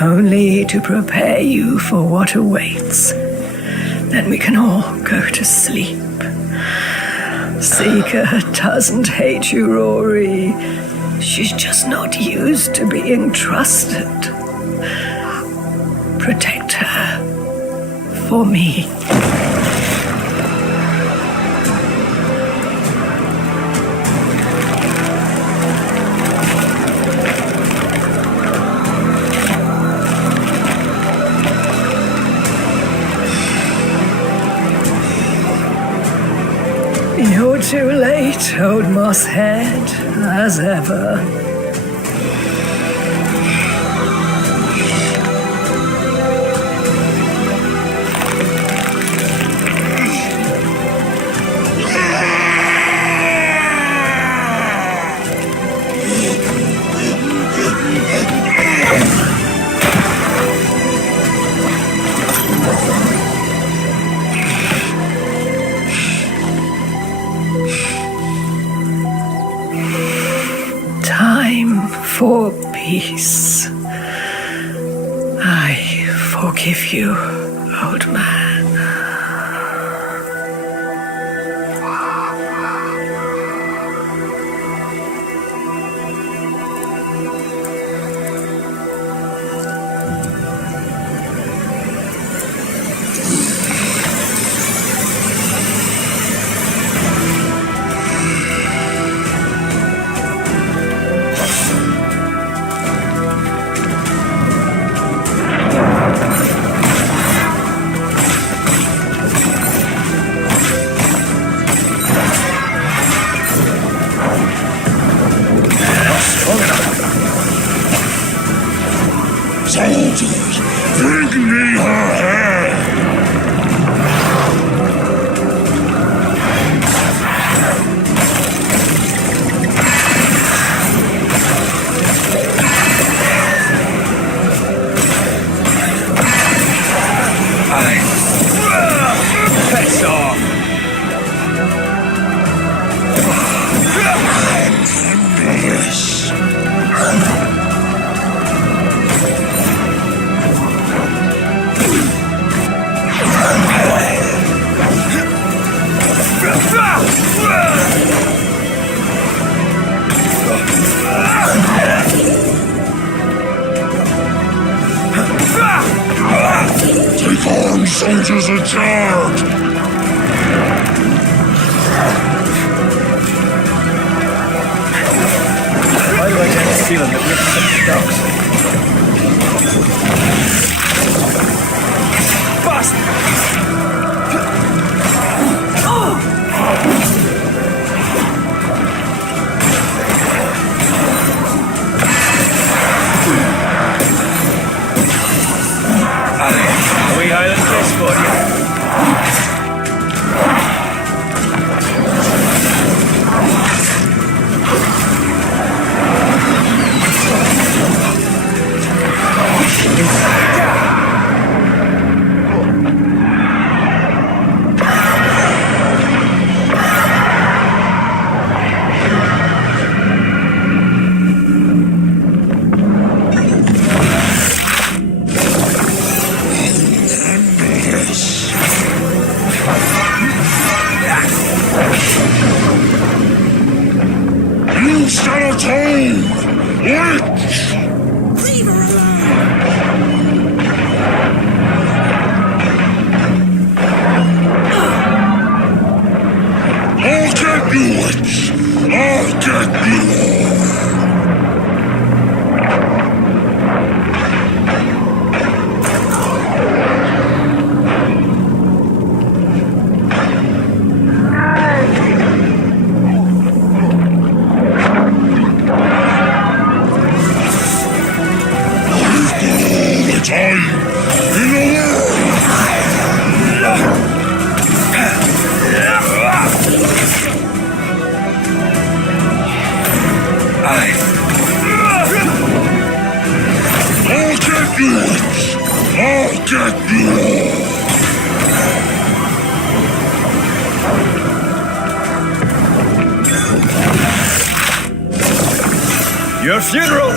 only to prepare you for what awaits. Then we can all go to sleep. Seeker doesn't hate you, Rory. She's just not used to being trusted. Protect her. For me. You're too late, old mosshead, as ever. For peace. I forgive you, old man. Soldiers, bring me her head! Piss off! Take on, soldiers in charge! Why do I get the feeling that we're such ducks? A wee Highland kiss for you. do it! I'll get you all! Your funeral!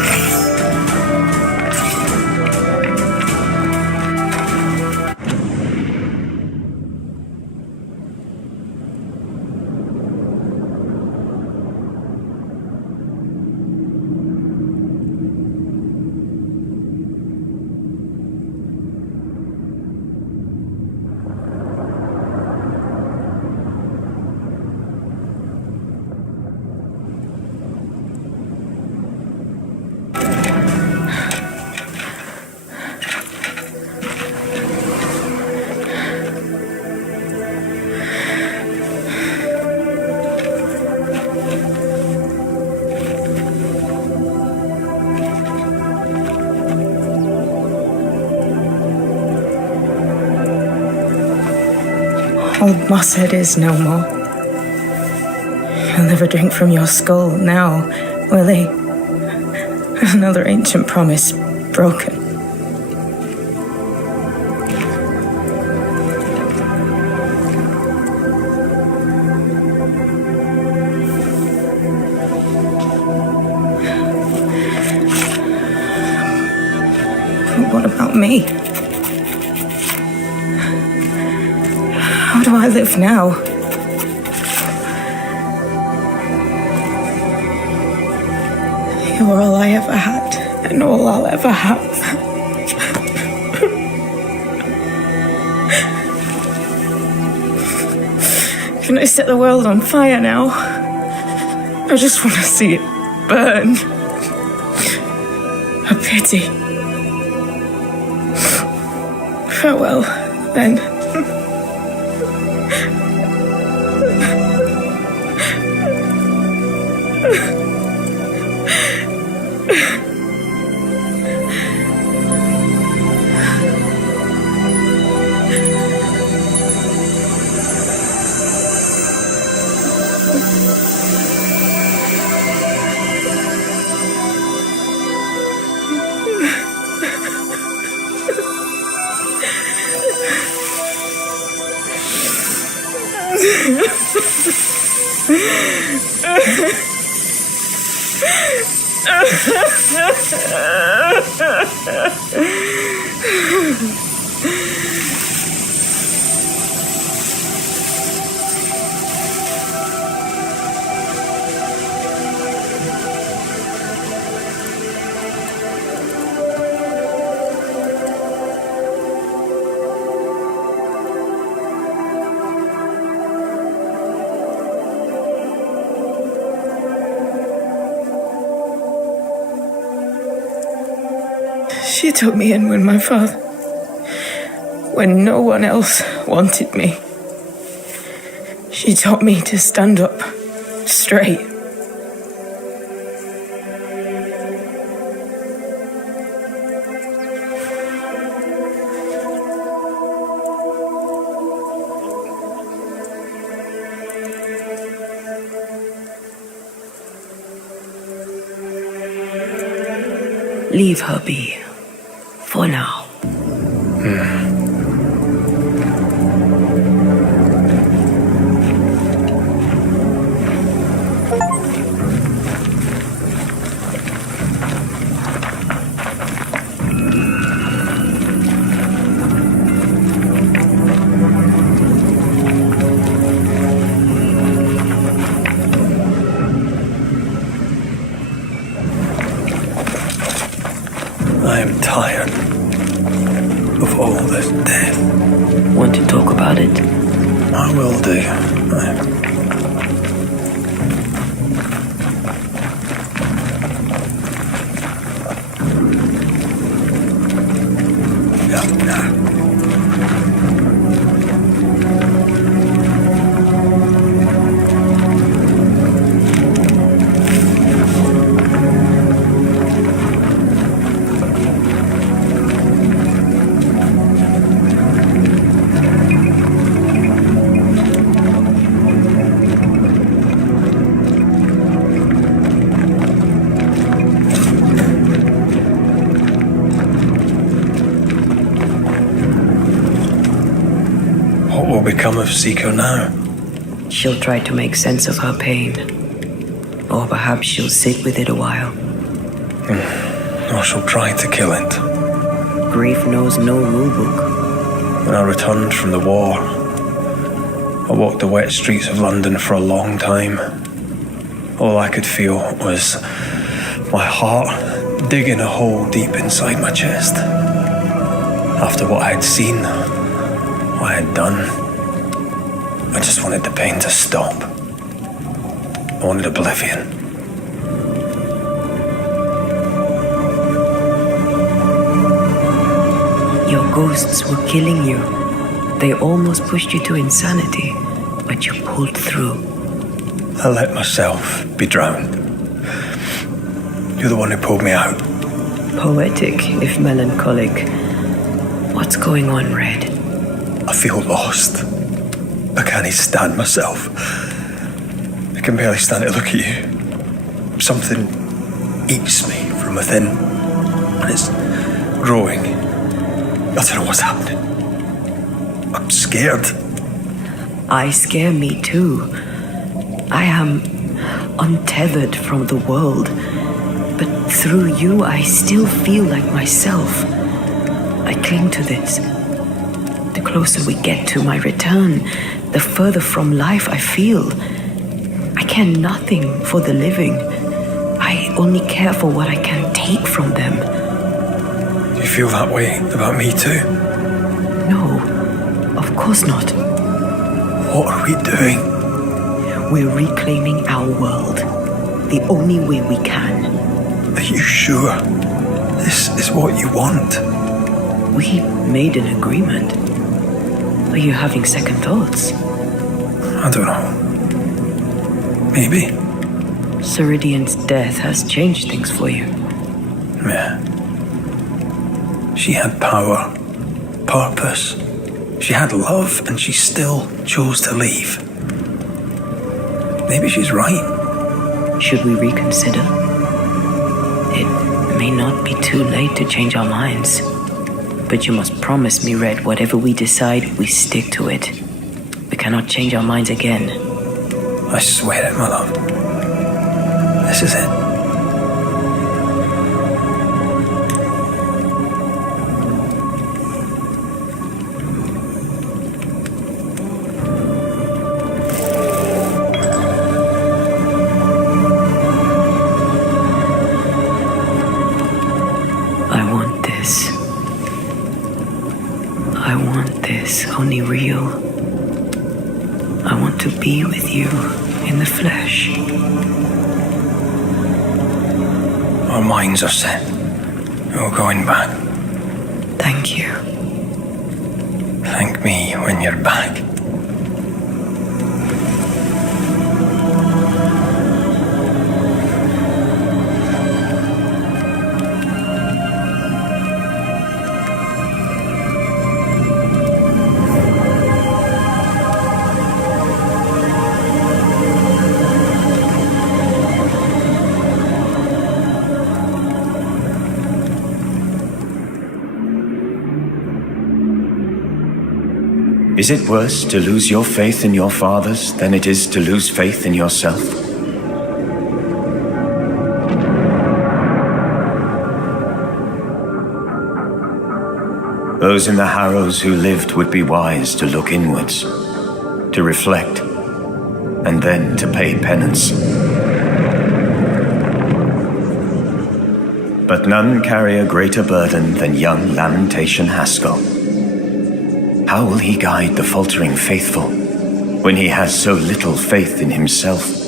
Old Mosshead is no more. He'll never drink from your skull now, will he? Another ancient promise broken. But what about me? How do I live now? You're all I ever had, and all I'll ever have. Can I set the world on fire now? I just want to see it burn. A pity. Farewell, then. She took me in when when no one else wanted me. She taught me to stand up straight. Leave her be. For now. I am tired of all this death. Want to talk about it? I will do. will become of Seeker now? She'll try to make sense of her pain. Or perhaps she'll sit with it a while. Or she'll try to kill it. Grief knows no rulebook. When I returned from the war, I walked the wet streets of London for a long time. All I could feel was my heart digging a hole deep inside my chest. After what I had seen, what I had done, I just wanted the pain to stop. I wanted oblivion. Your ghosts were killing you. They almost pushed you to insanity, but you pulled through. I let myself be drowned. You're the one who pulled me out. Poetic, if melancholic. What's going on, Red? I feel lost. I can't stand myself. I can barely stand to look at you. Something eats me from within. And it's growing. I don't know what's happening. I'm scared. I scare me too. I am untethered from the world. But through you, I still feel like myself. I cling to this. The closer we get to my return, the further from life I feel. I care nothing for the living. I only care for what I can take from them. Do you feel that way about me too? No, of course not. What are we doing? We're reclaiming our world. The only way we can. Are you sure? This is what you want? We made an agreement. Are you having second thoughts? I don't know. Maybe. Ceridian's death has changed things for you. Yeah. She had power, purpose. She had love, and she still chose to leave. Maybe she's right. Should we reconsider? It may not be too late to change our minds. But you must promise me, Red, whatever we decide, we stick to it. We cannot change our minds again. I swear it, my love. This is it. Only real. I want to be with you in the flesh. Our minds are set. We're going back. Thank you. Thank me when you're back. Is it worse to lose your faith in your fathers than it is to lose faith in yourself? Those in the Harrows who lived would be wise to look inwards, to reflect, and then to pay penance. But none carry a greater burden than young Lamentation Haskell. How will he guide the faltering faithful when he has so little faith in himself?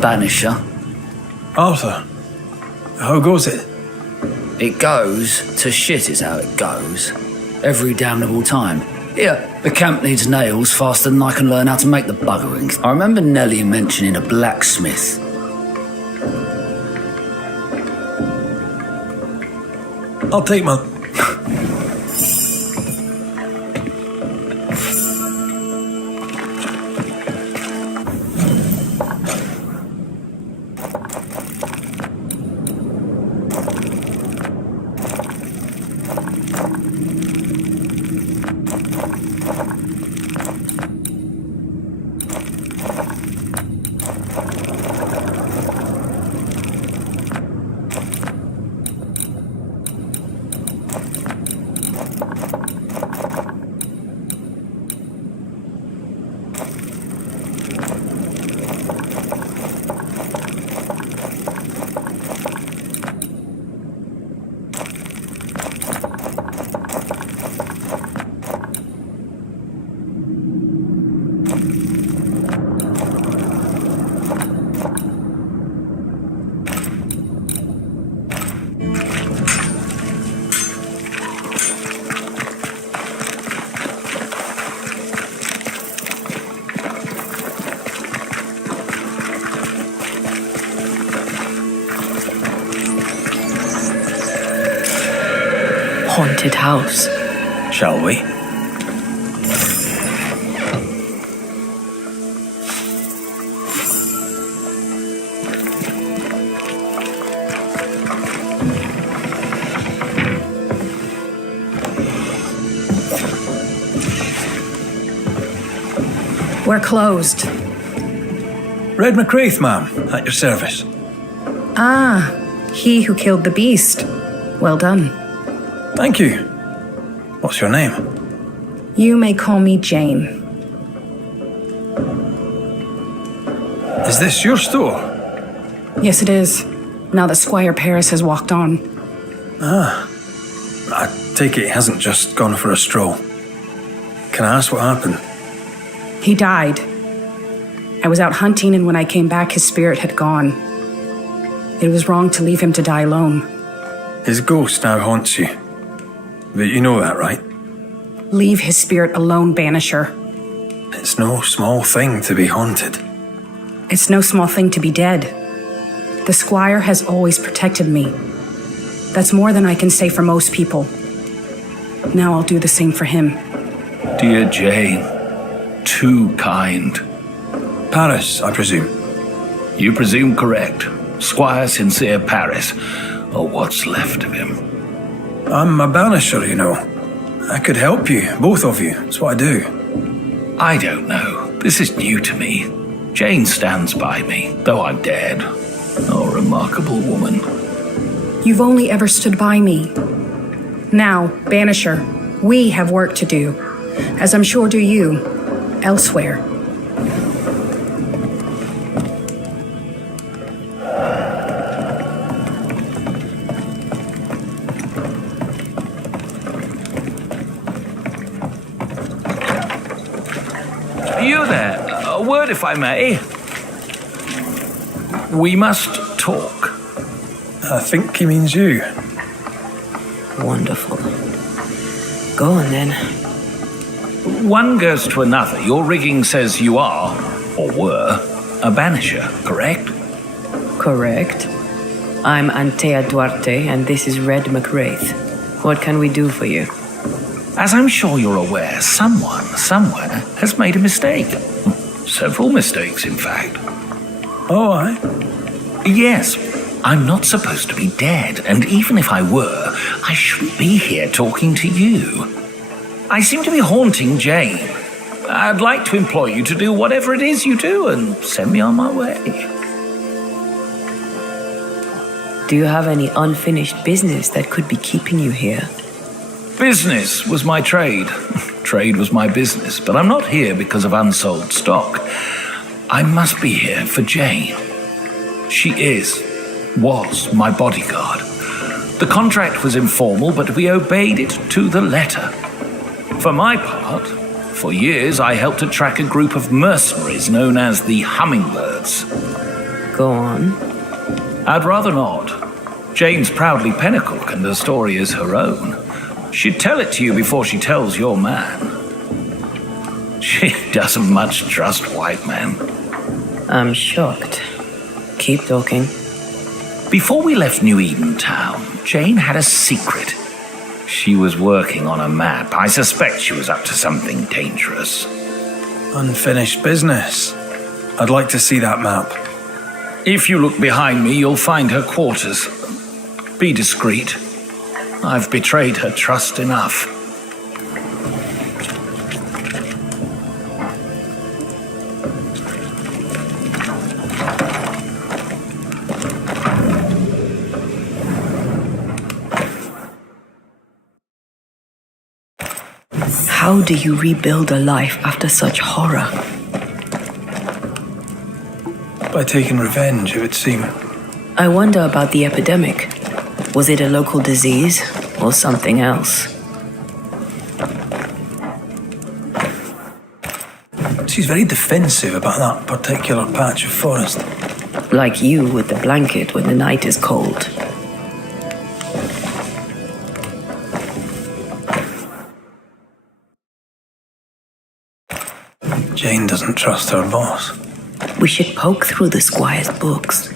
Banisher. Arthur, how goes it? It goes to shit is how it goes. Every damnable time. Here, the camp needs nails faster than I can learn how to make the buggering. I remember Nellie mentioning a blacksmith. I'll take my... Haunted house. Shall we? We're closed. Red McRaith, ma'am, at your service. Ah, he who killed the beast. Well done. Thank you. What's your name? You may call me Jane. Is this your store? Yes, it is. Now that Squire Paris has walked on. Ah. I take it he hasn't just gone for a stroll. Can I ask what happened? He died. I was out hunting, and when I came back, his spirit had gone. It was wrong to leave him to die alone. His ghost now haunts you. But you know that, right? Leave his spirit alone, Banisher. It's no small thing to be haunted. It's no small thing to be dead. The Squire has always protected me. That's more than I can say for most people. Now I'll do the same for him. Dear Jane, too kind. Paris, I presume. You presume correct. Squire Sincere Paris, or what's left of him. I'm a banisher, you know. I could help you, both of you. That's what I do. I don't know. This is new to me. Jane stands by me, though I'm dead. Oh, remarkable woman. You've only ever stood by me. Now, Banisher, we have work to do, as I'm sure do you, elsewhere. You there? A word, if I may. We must talk. I think he means you. Wonderful. Go on, then. One goes to another. Your rigging says you are, or were, a banisher, correct? Correct. I'm Antea Duarte, and this is Red McRaith. What can we do for you? As I'm sure you're aware, someone, somewhere, has made a mistake. Several mistakes, in fact. Oh, aye? Yes. I'm not supposed to be dead, and even if I were, I shouldn't be here talking to you. I seem to be haunting Jane. I'd like to employ you to do whatever it is you do and send me on my way. Do you have any unfinished business that could be keeping you here? Business was my trade. Trade was my business, but I'm not here because of unsold stock. I must be here for Jane. She was my bodyguard. The contract was informal, but we obeyed it to the letter. For my part, for years I helped to track a group of mercenaries known as the Hummingbirds. Go on. I'd rather not. Jane's proudly Pennacook, and the story is her own. She'd tell it to you before she tells your man. She doesn't much trust white men. I'm shocked. Keep talking. Before we left New Eden Town, Jane had a secret. She was working on a map. I suspect she was up to something dangerous. Unfinished business. I'd like to see that map. If you look behind me, you'll find her quarters. Be discreet. I've betrayed her trust enough. How do you rebuild a life after such horror? By taking revenge, it would seem. I wonder about the epidemic. Was it a local disease or something else? She's very defensive about that particular patch of forest. Like you with the blanket when the night is cold. Jane doesn't trust her boss. We should poke through the squire's books.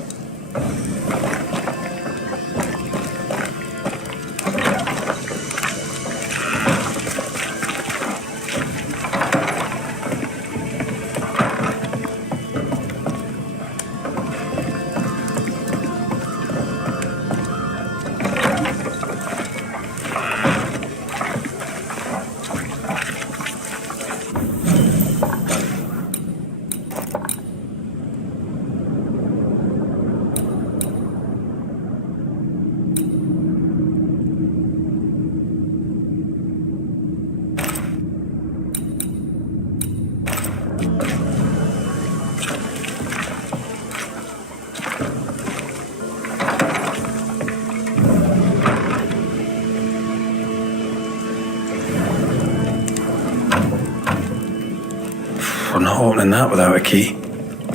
I'm not opening that without a key.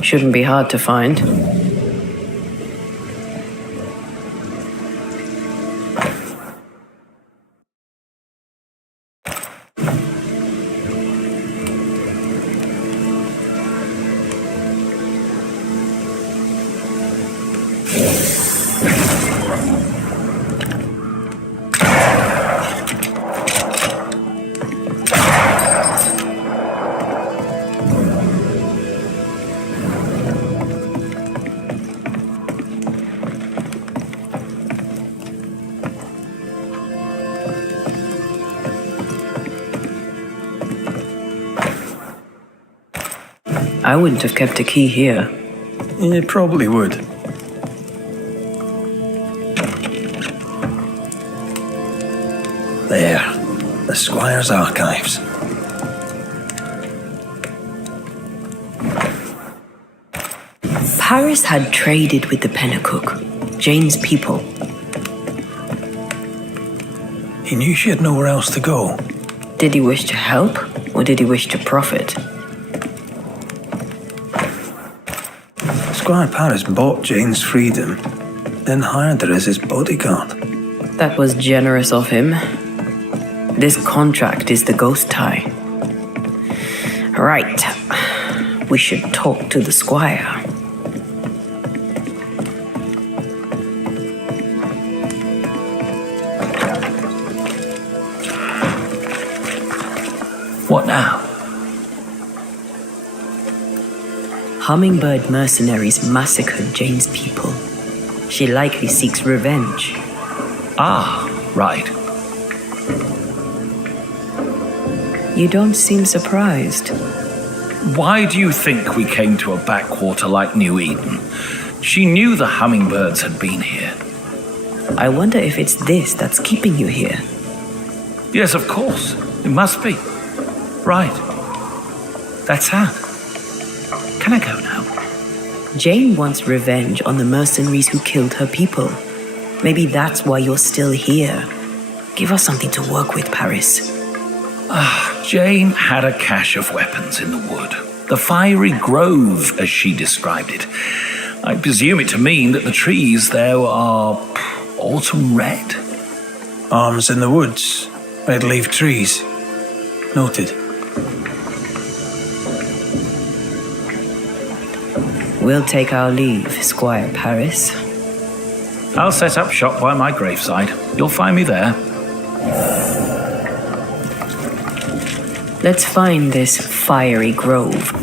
Shouldn't be hard to find. I wouldn't have kept a key here. You probably would. There. The Squire's archives. Paris had traded with the Pennacook, Jane's people. He knew she had nowhere else to go. Did he wish to help, or did he wish to profit? Squire Paris bought Jane's freedom, then hired her as his bodyguard. That was generous of him. This contract is the ghost tie. Right. We should talk to the squire. What now? Hummingbird mercenaries massacred Jane's people. She likely seeks revenge. Ah, right. You don't seem surprised. Why do you think we came to a backwater like New Eden? She knew the hummingbirds had been here. I wonder if it's this that's keeping you here. Yes, of course. It must be. Right. That's her. Can I go now? Jane wants revenge on the mercenaries who killed her people. Maybe that's why you're still here. Give us something to work with, Paris. Jane had a cache of weapons in the wood. The fiery grove, as she described it. I presume it to mean that the trees there are autumn red. Arms in the woods, red leaf trees. Noted. We'll take our leave, Squire Paris. I'll set up shop by my graveside. You'll find me there. Let's find this fiery grove.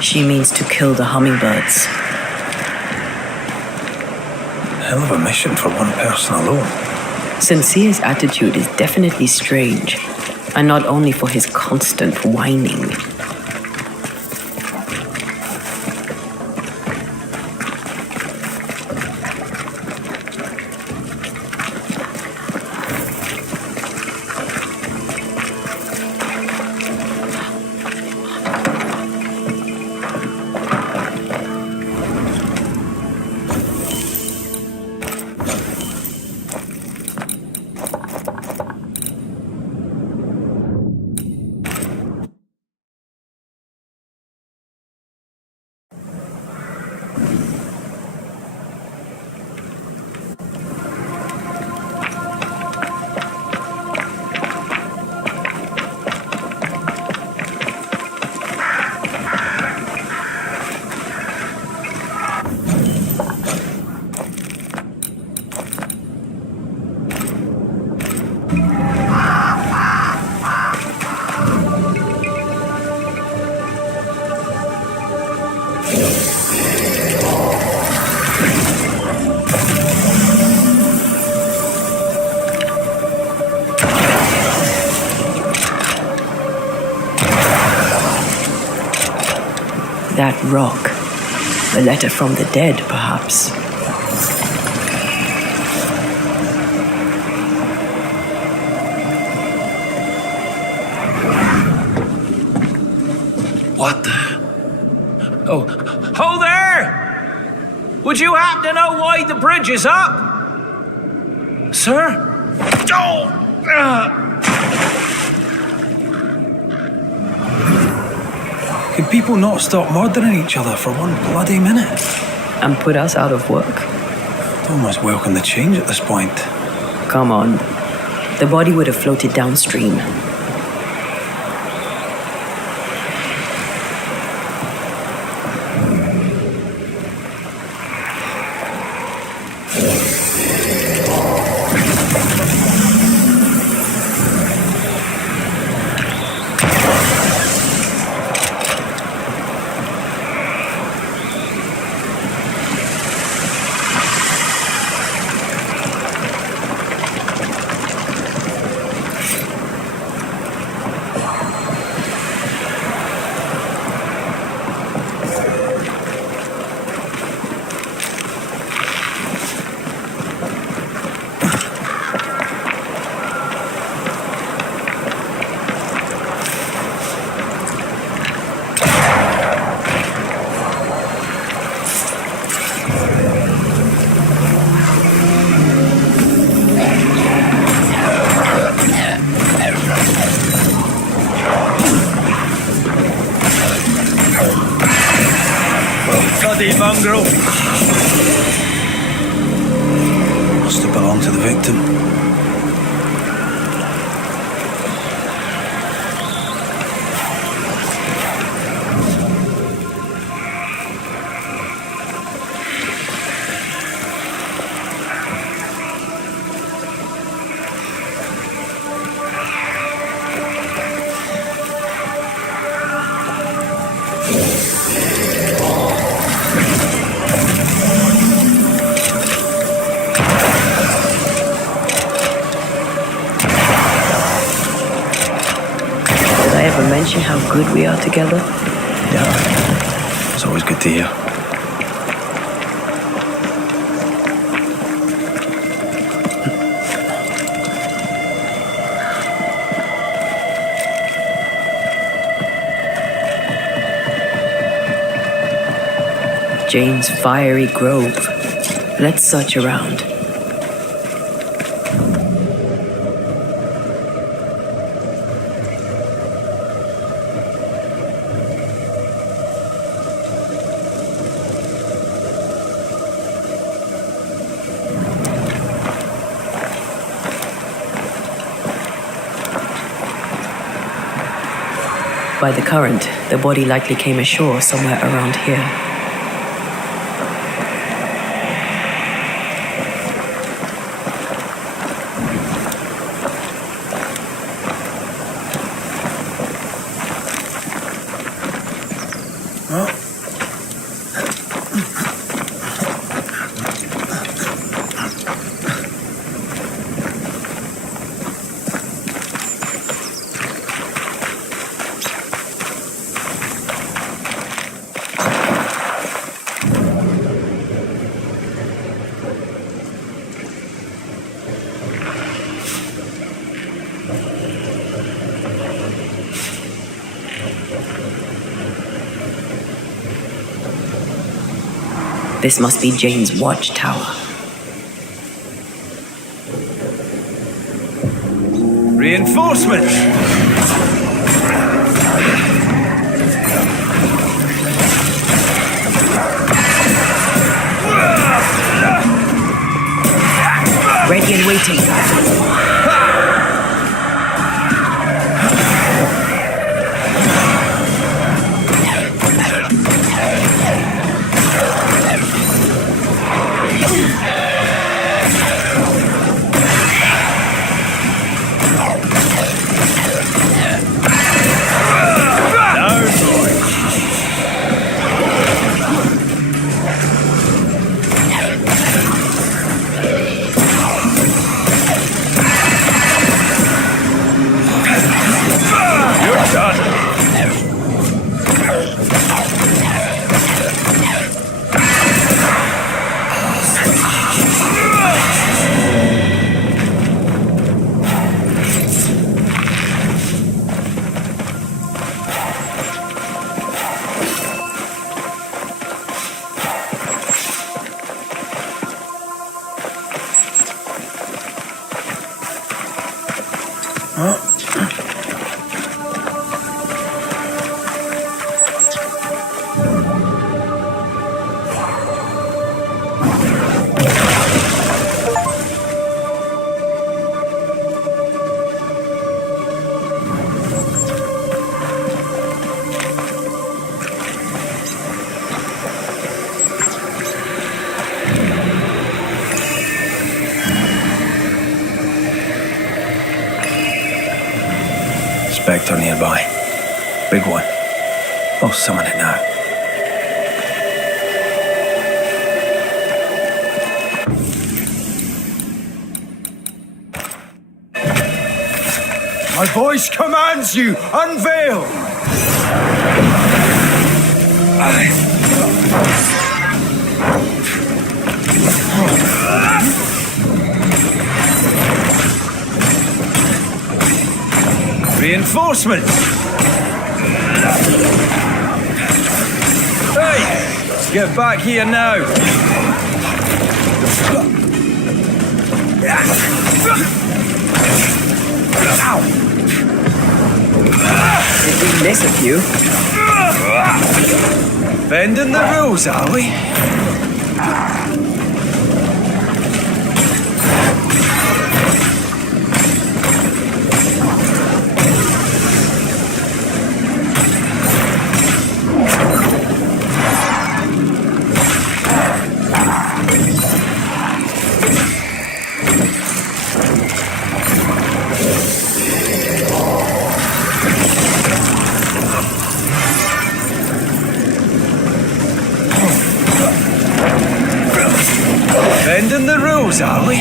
She means to kill the hummingbirds. Hell of a mission for one person alone. Sincere's attitude is definitely strange, and not only for his constant whining. That rock. A letter from the dead, perhaps. What the? Oh there! Would you happen to know why the bridge is up? Sir? Could people not stop murdering each other for one bloody minute? And put us out of work? I'd almost welcome the change at this point. Come on. The body would have floated downstream. Bloody mongrel! Must have belonged to the victim. mention how good we are together? Yeah, it's always good to hear. Jane's fiery grove. Let's search around. By the current, the body likely came ashore somewhere around here. This must be Jane's watchtower. Reinforcements! Ready and waiting. Spectre nearby. Big one. I'll summon it now. My voice commands you! Unveil! Reinforcements! Hey! Let's get back here now! Ow! Did we miss a few? Bending the rules, are we? Bending the rules, are we?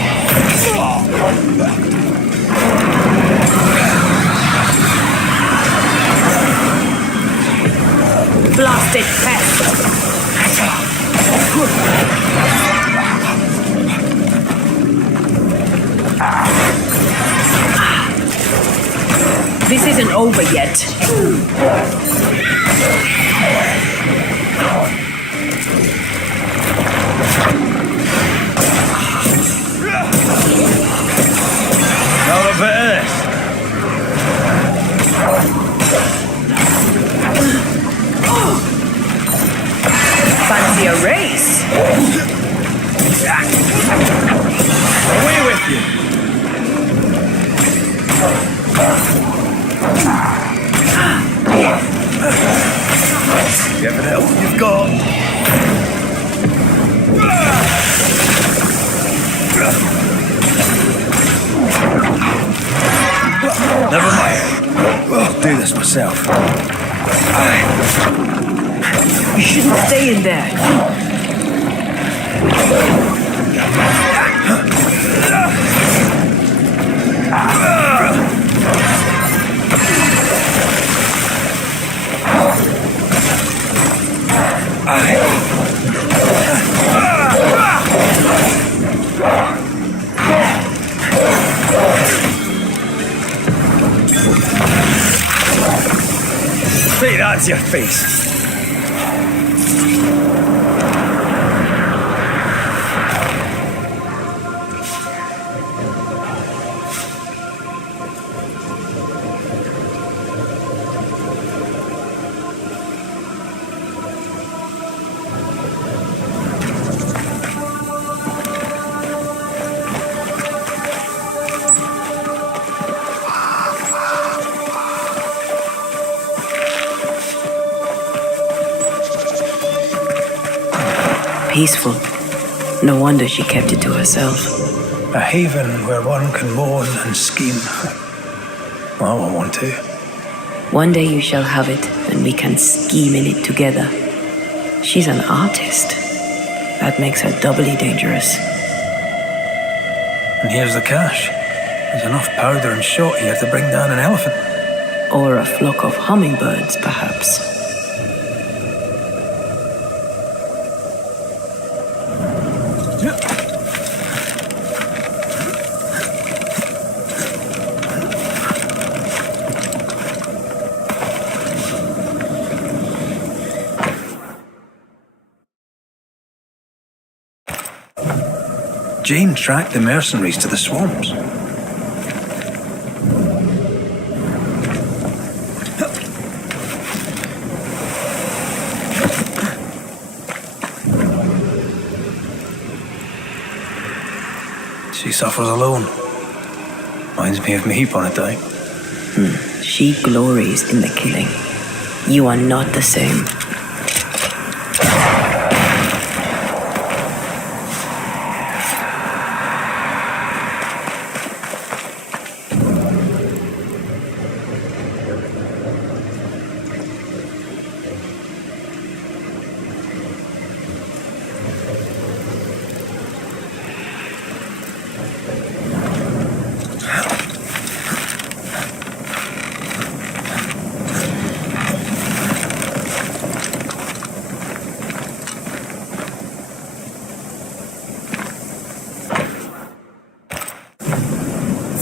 blasted pest! This isn't over yet. Another bit of this. Fancy a race? Away with you. Give it all you've got. Never mind. I'll do this myself. You shouldn't stay in there. Say that to your face. Peaceful. No wonder she kept it to herself. A haven where one can mourn and scheme. Well, I want to. One day you shall have it, and we can scheme in it together. She's an artist. That makes her doubly dangerous. And here's the cash. There's enough powder and shot here to bring down an elephant. Or a flock of hummingbirds, perhaps. Jane tracked the mercenaries to the swamps. She suffers alone. Reminds me of me upon a time. She glories in the killing. You are not the same.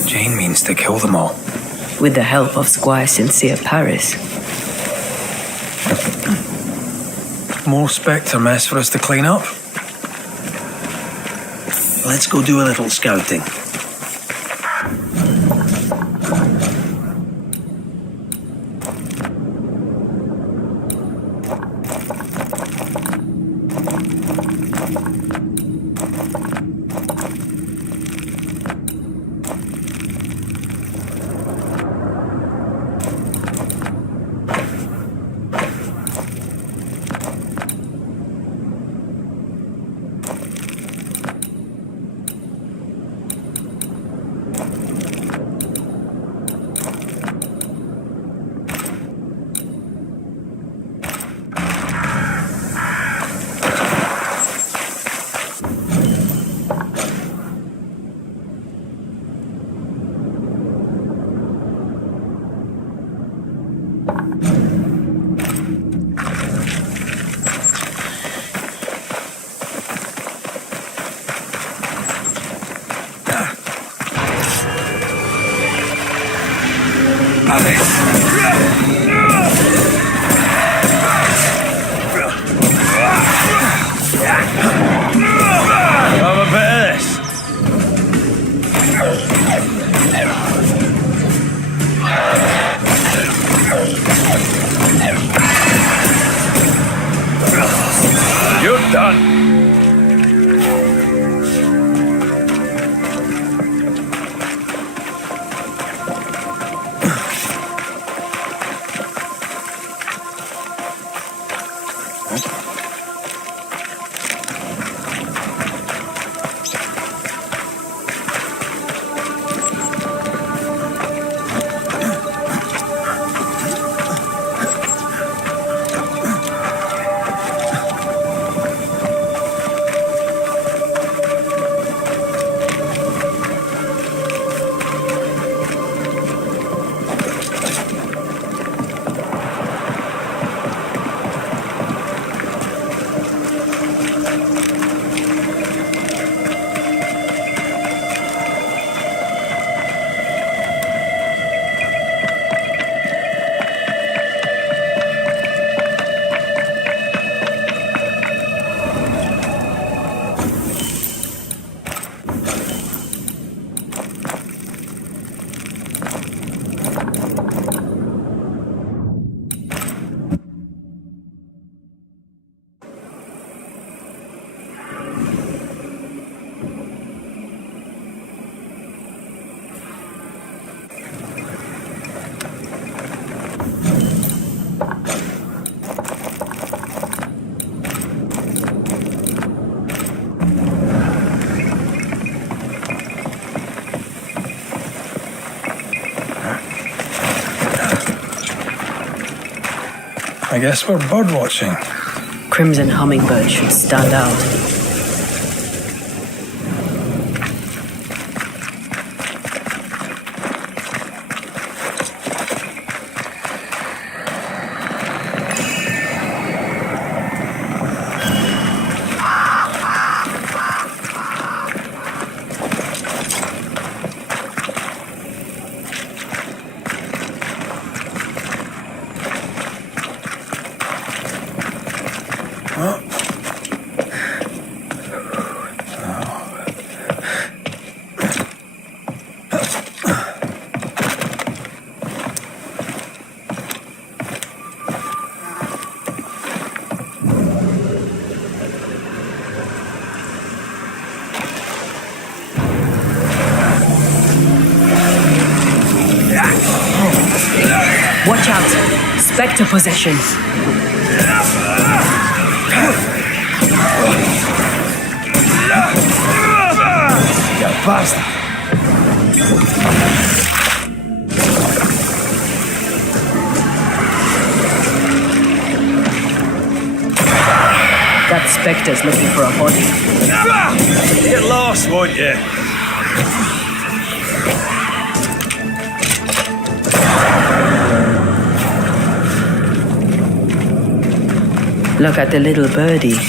Jane means to kill them all. With the help of Squire Sincere Paris. More Spectre mess for us to clean up. Let's go do a little scouting. on! I guess we're bird watching. Crimson hummingbird should stand out. Watch out! Spectre possession! You bastard! That Spectre's looking for a body. Get lost, won't you? Look at the little birdie.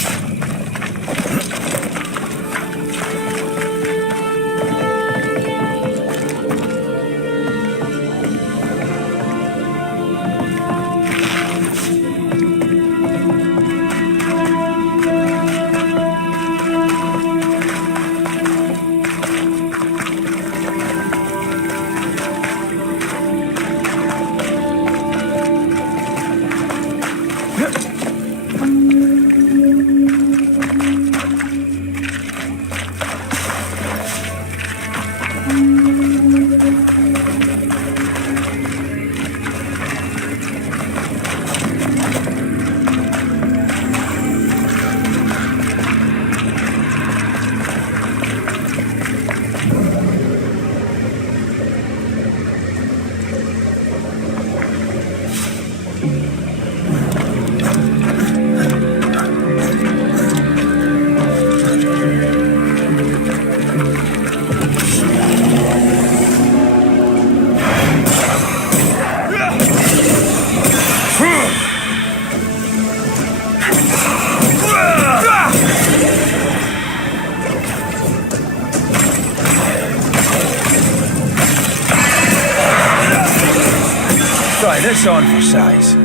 Try this on for size.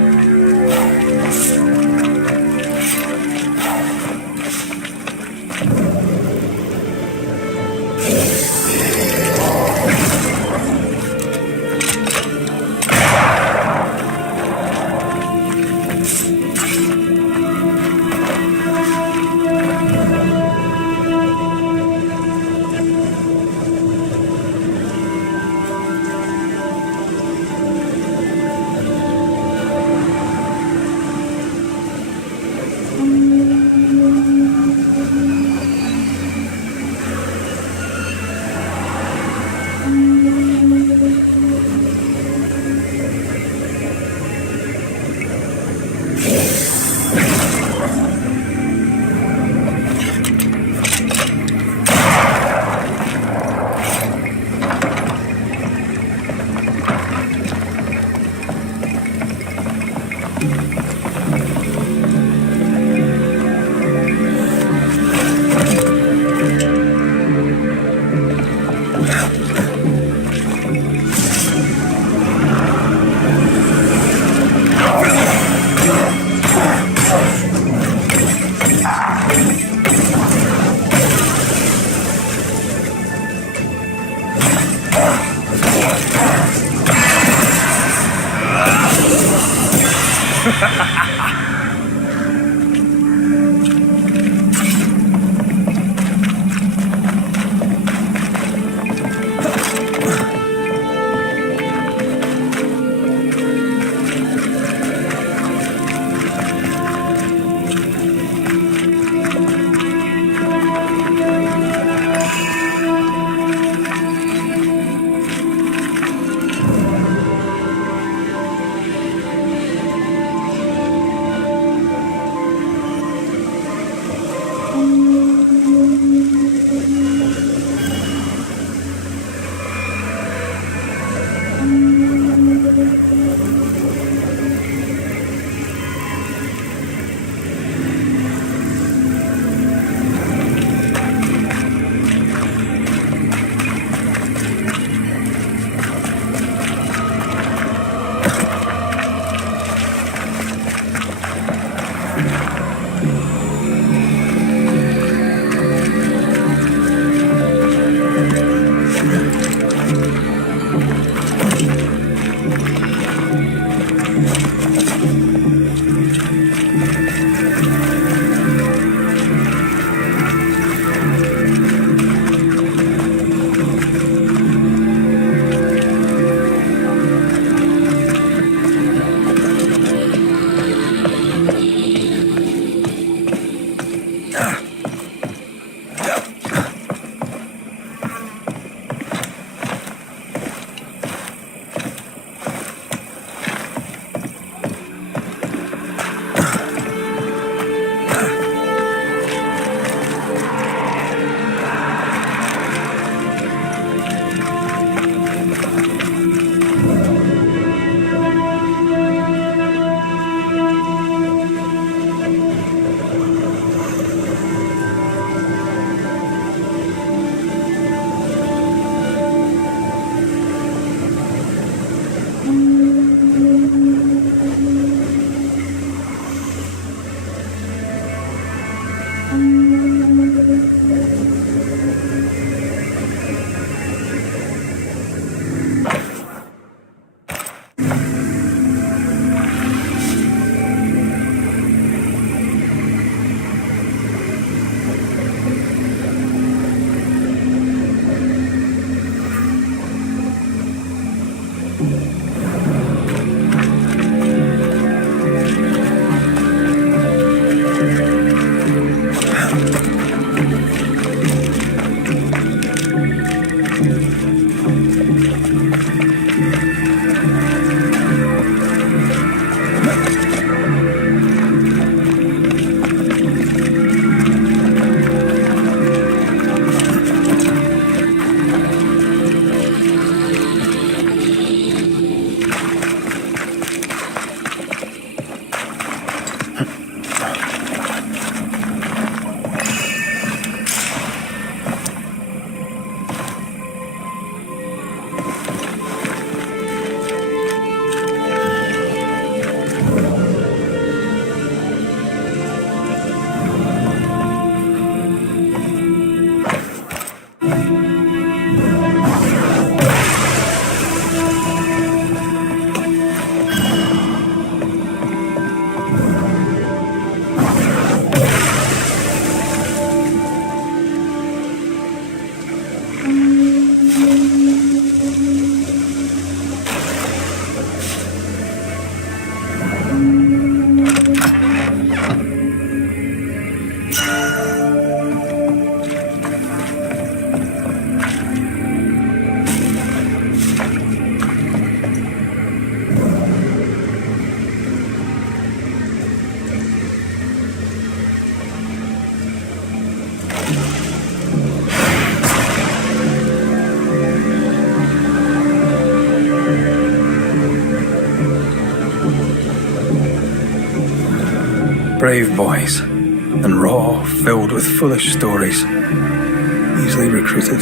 Brave boys, and raw, filled with foolish stories. Easily recruited.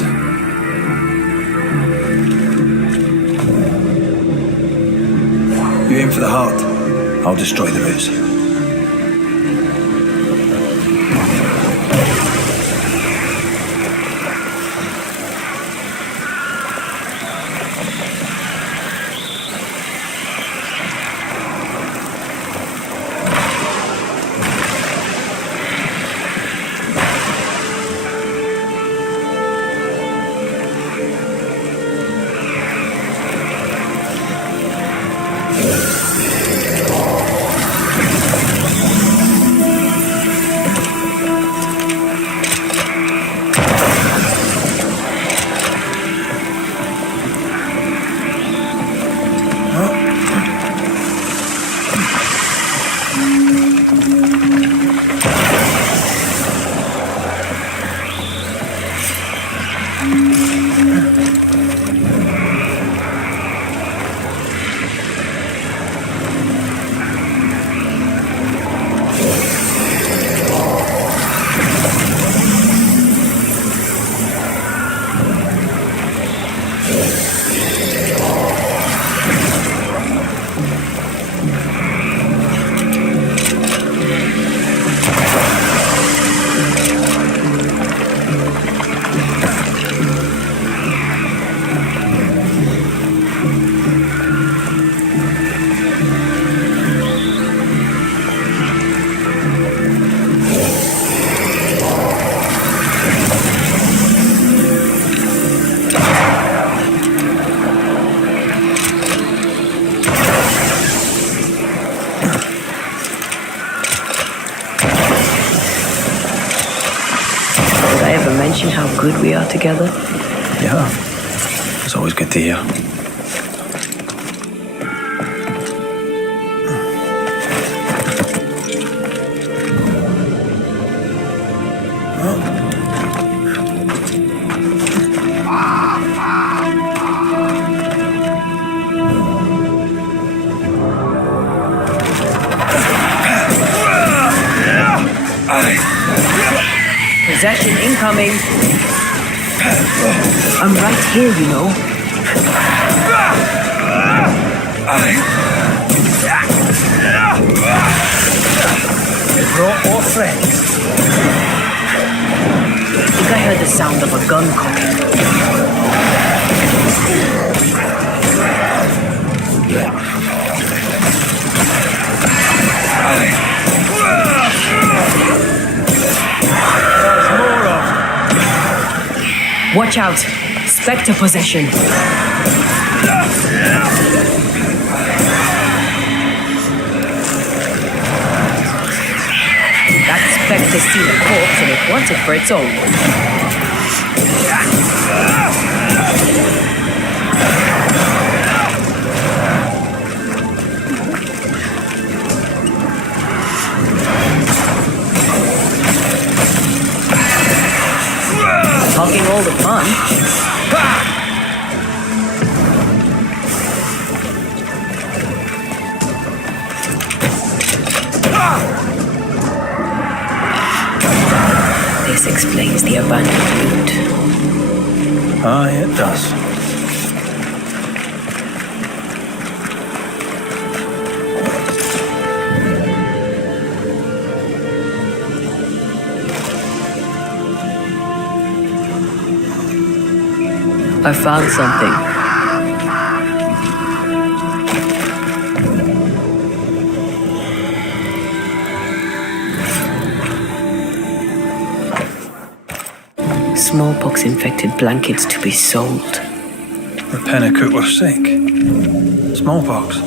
You aim for the heart, I'll destroy the roots. How good we are together? Yeah, it's always good to hear. Possession incoming. I'm right here, you know. They brought more friends. heard the sound of a gun cocking. Watch out! Spectre possession! That spectre's seen a corpse and it wants it for its own. Talking all the fun. This explains the abandoned loot. Aye, it does. I found something. Smallpox-infected blankets to be sold. The Pennicook were sick. Smallpox.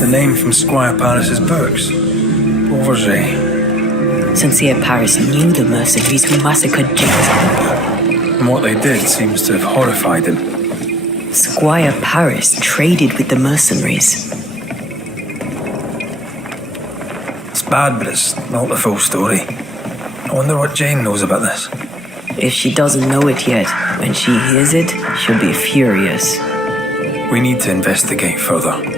The name from Squire Paris's books. Oversea. Sincere Paris knew the mercenaries who massacred James. And what they did seems to have horrified him. Squire Paris traded with the mercenaries. It's bad, but it's not the full story. I wonder what Jane knows about this. If she doesn't know it yet, when she hears it, she'll be furious. We need to investigate further.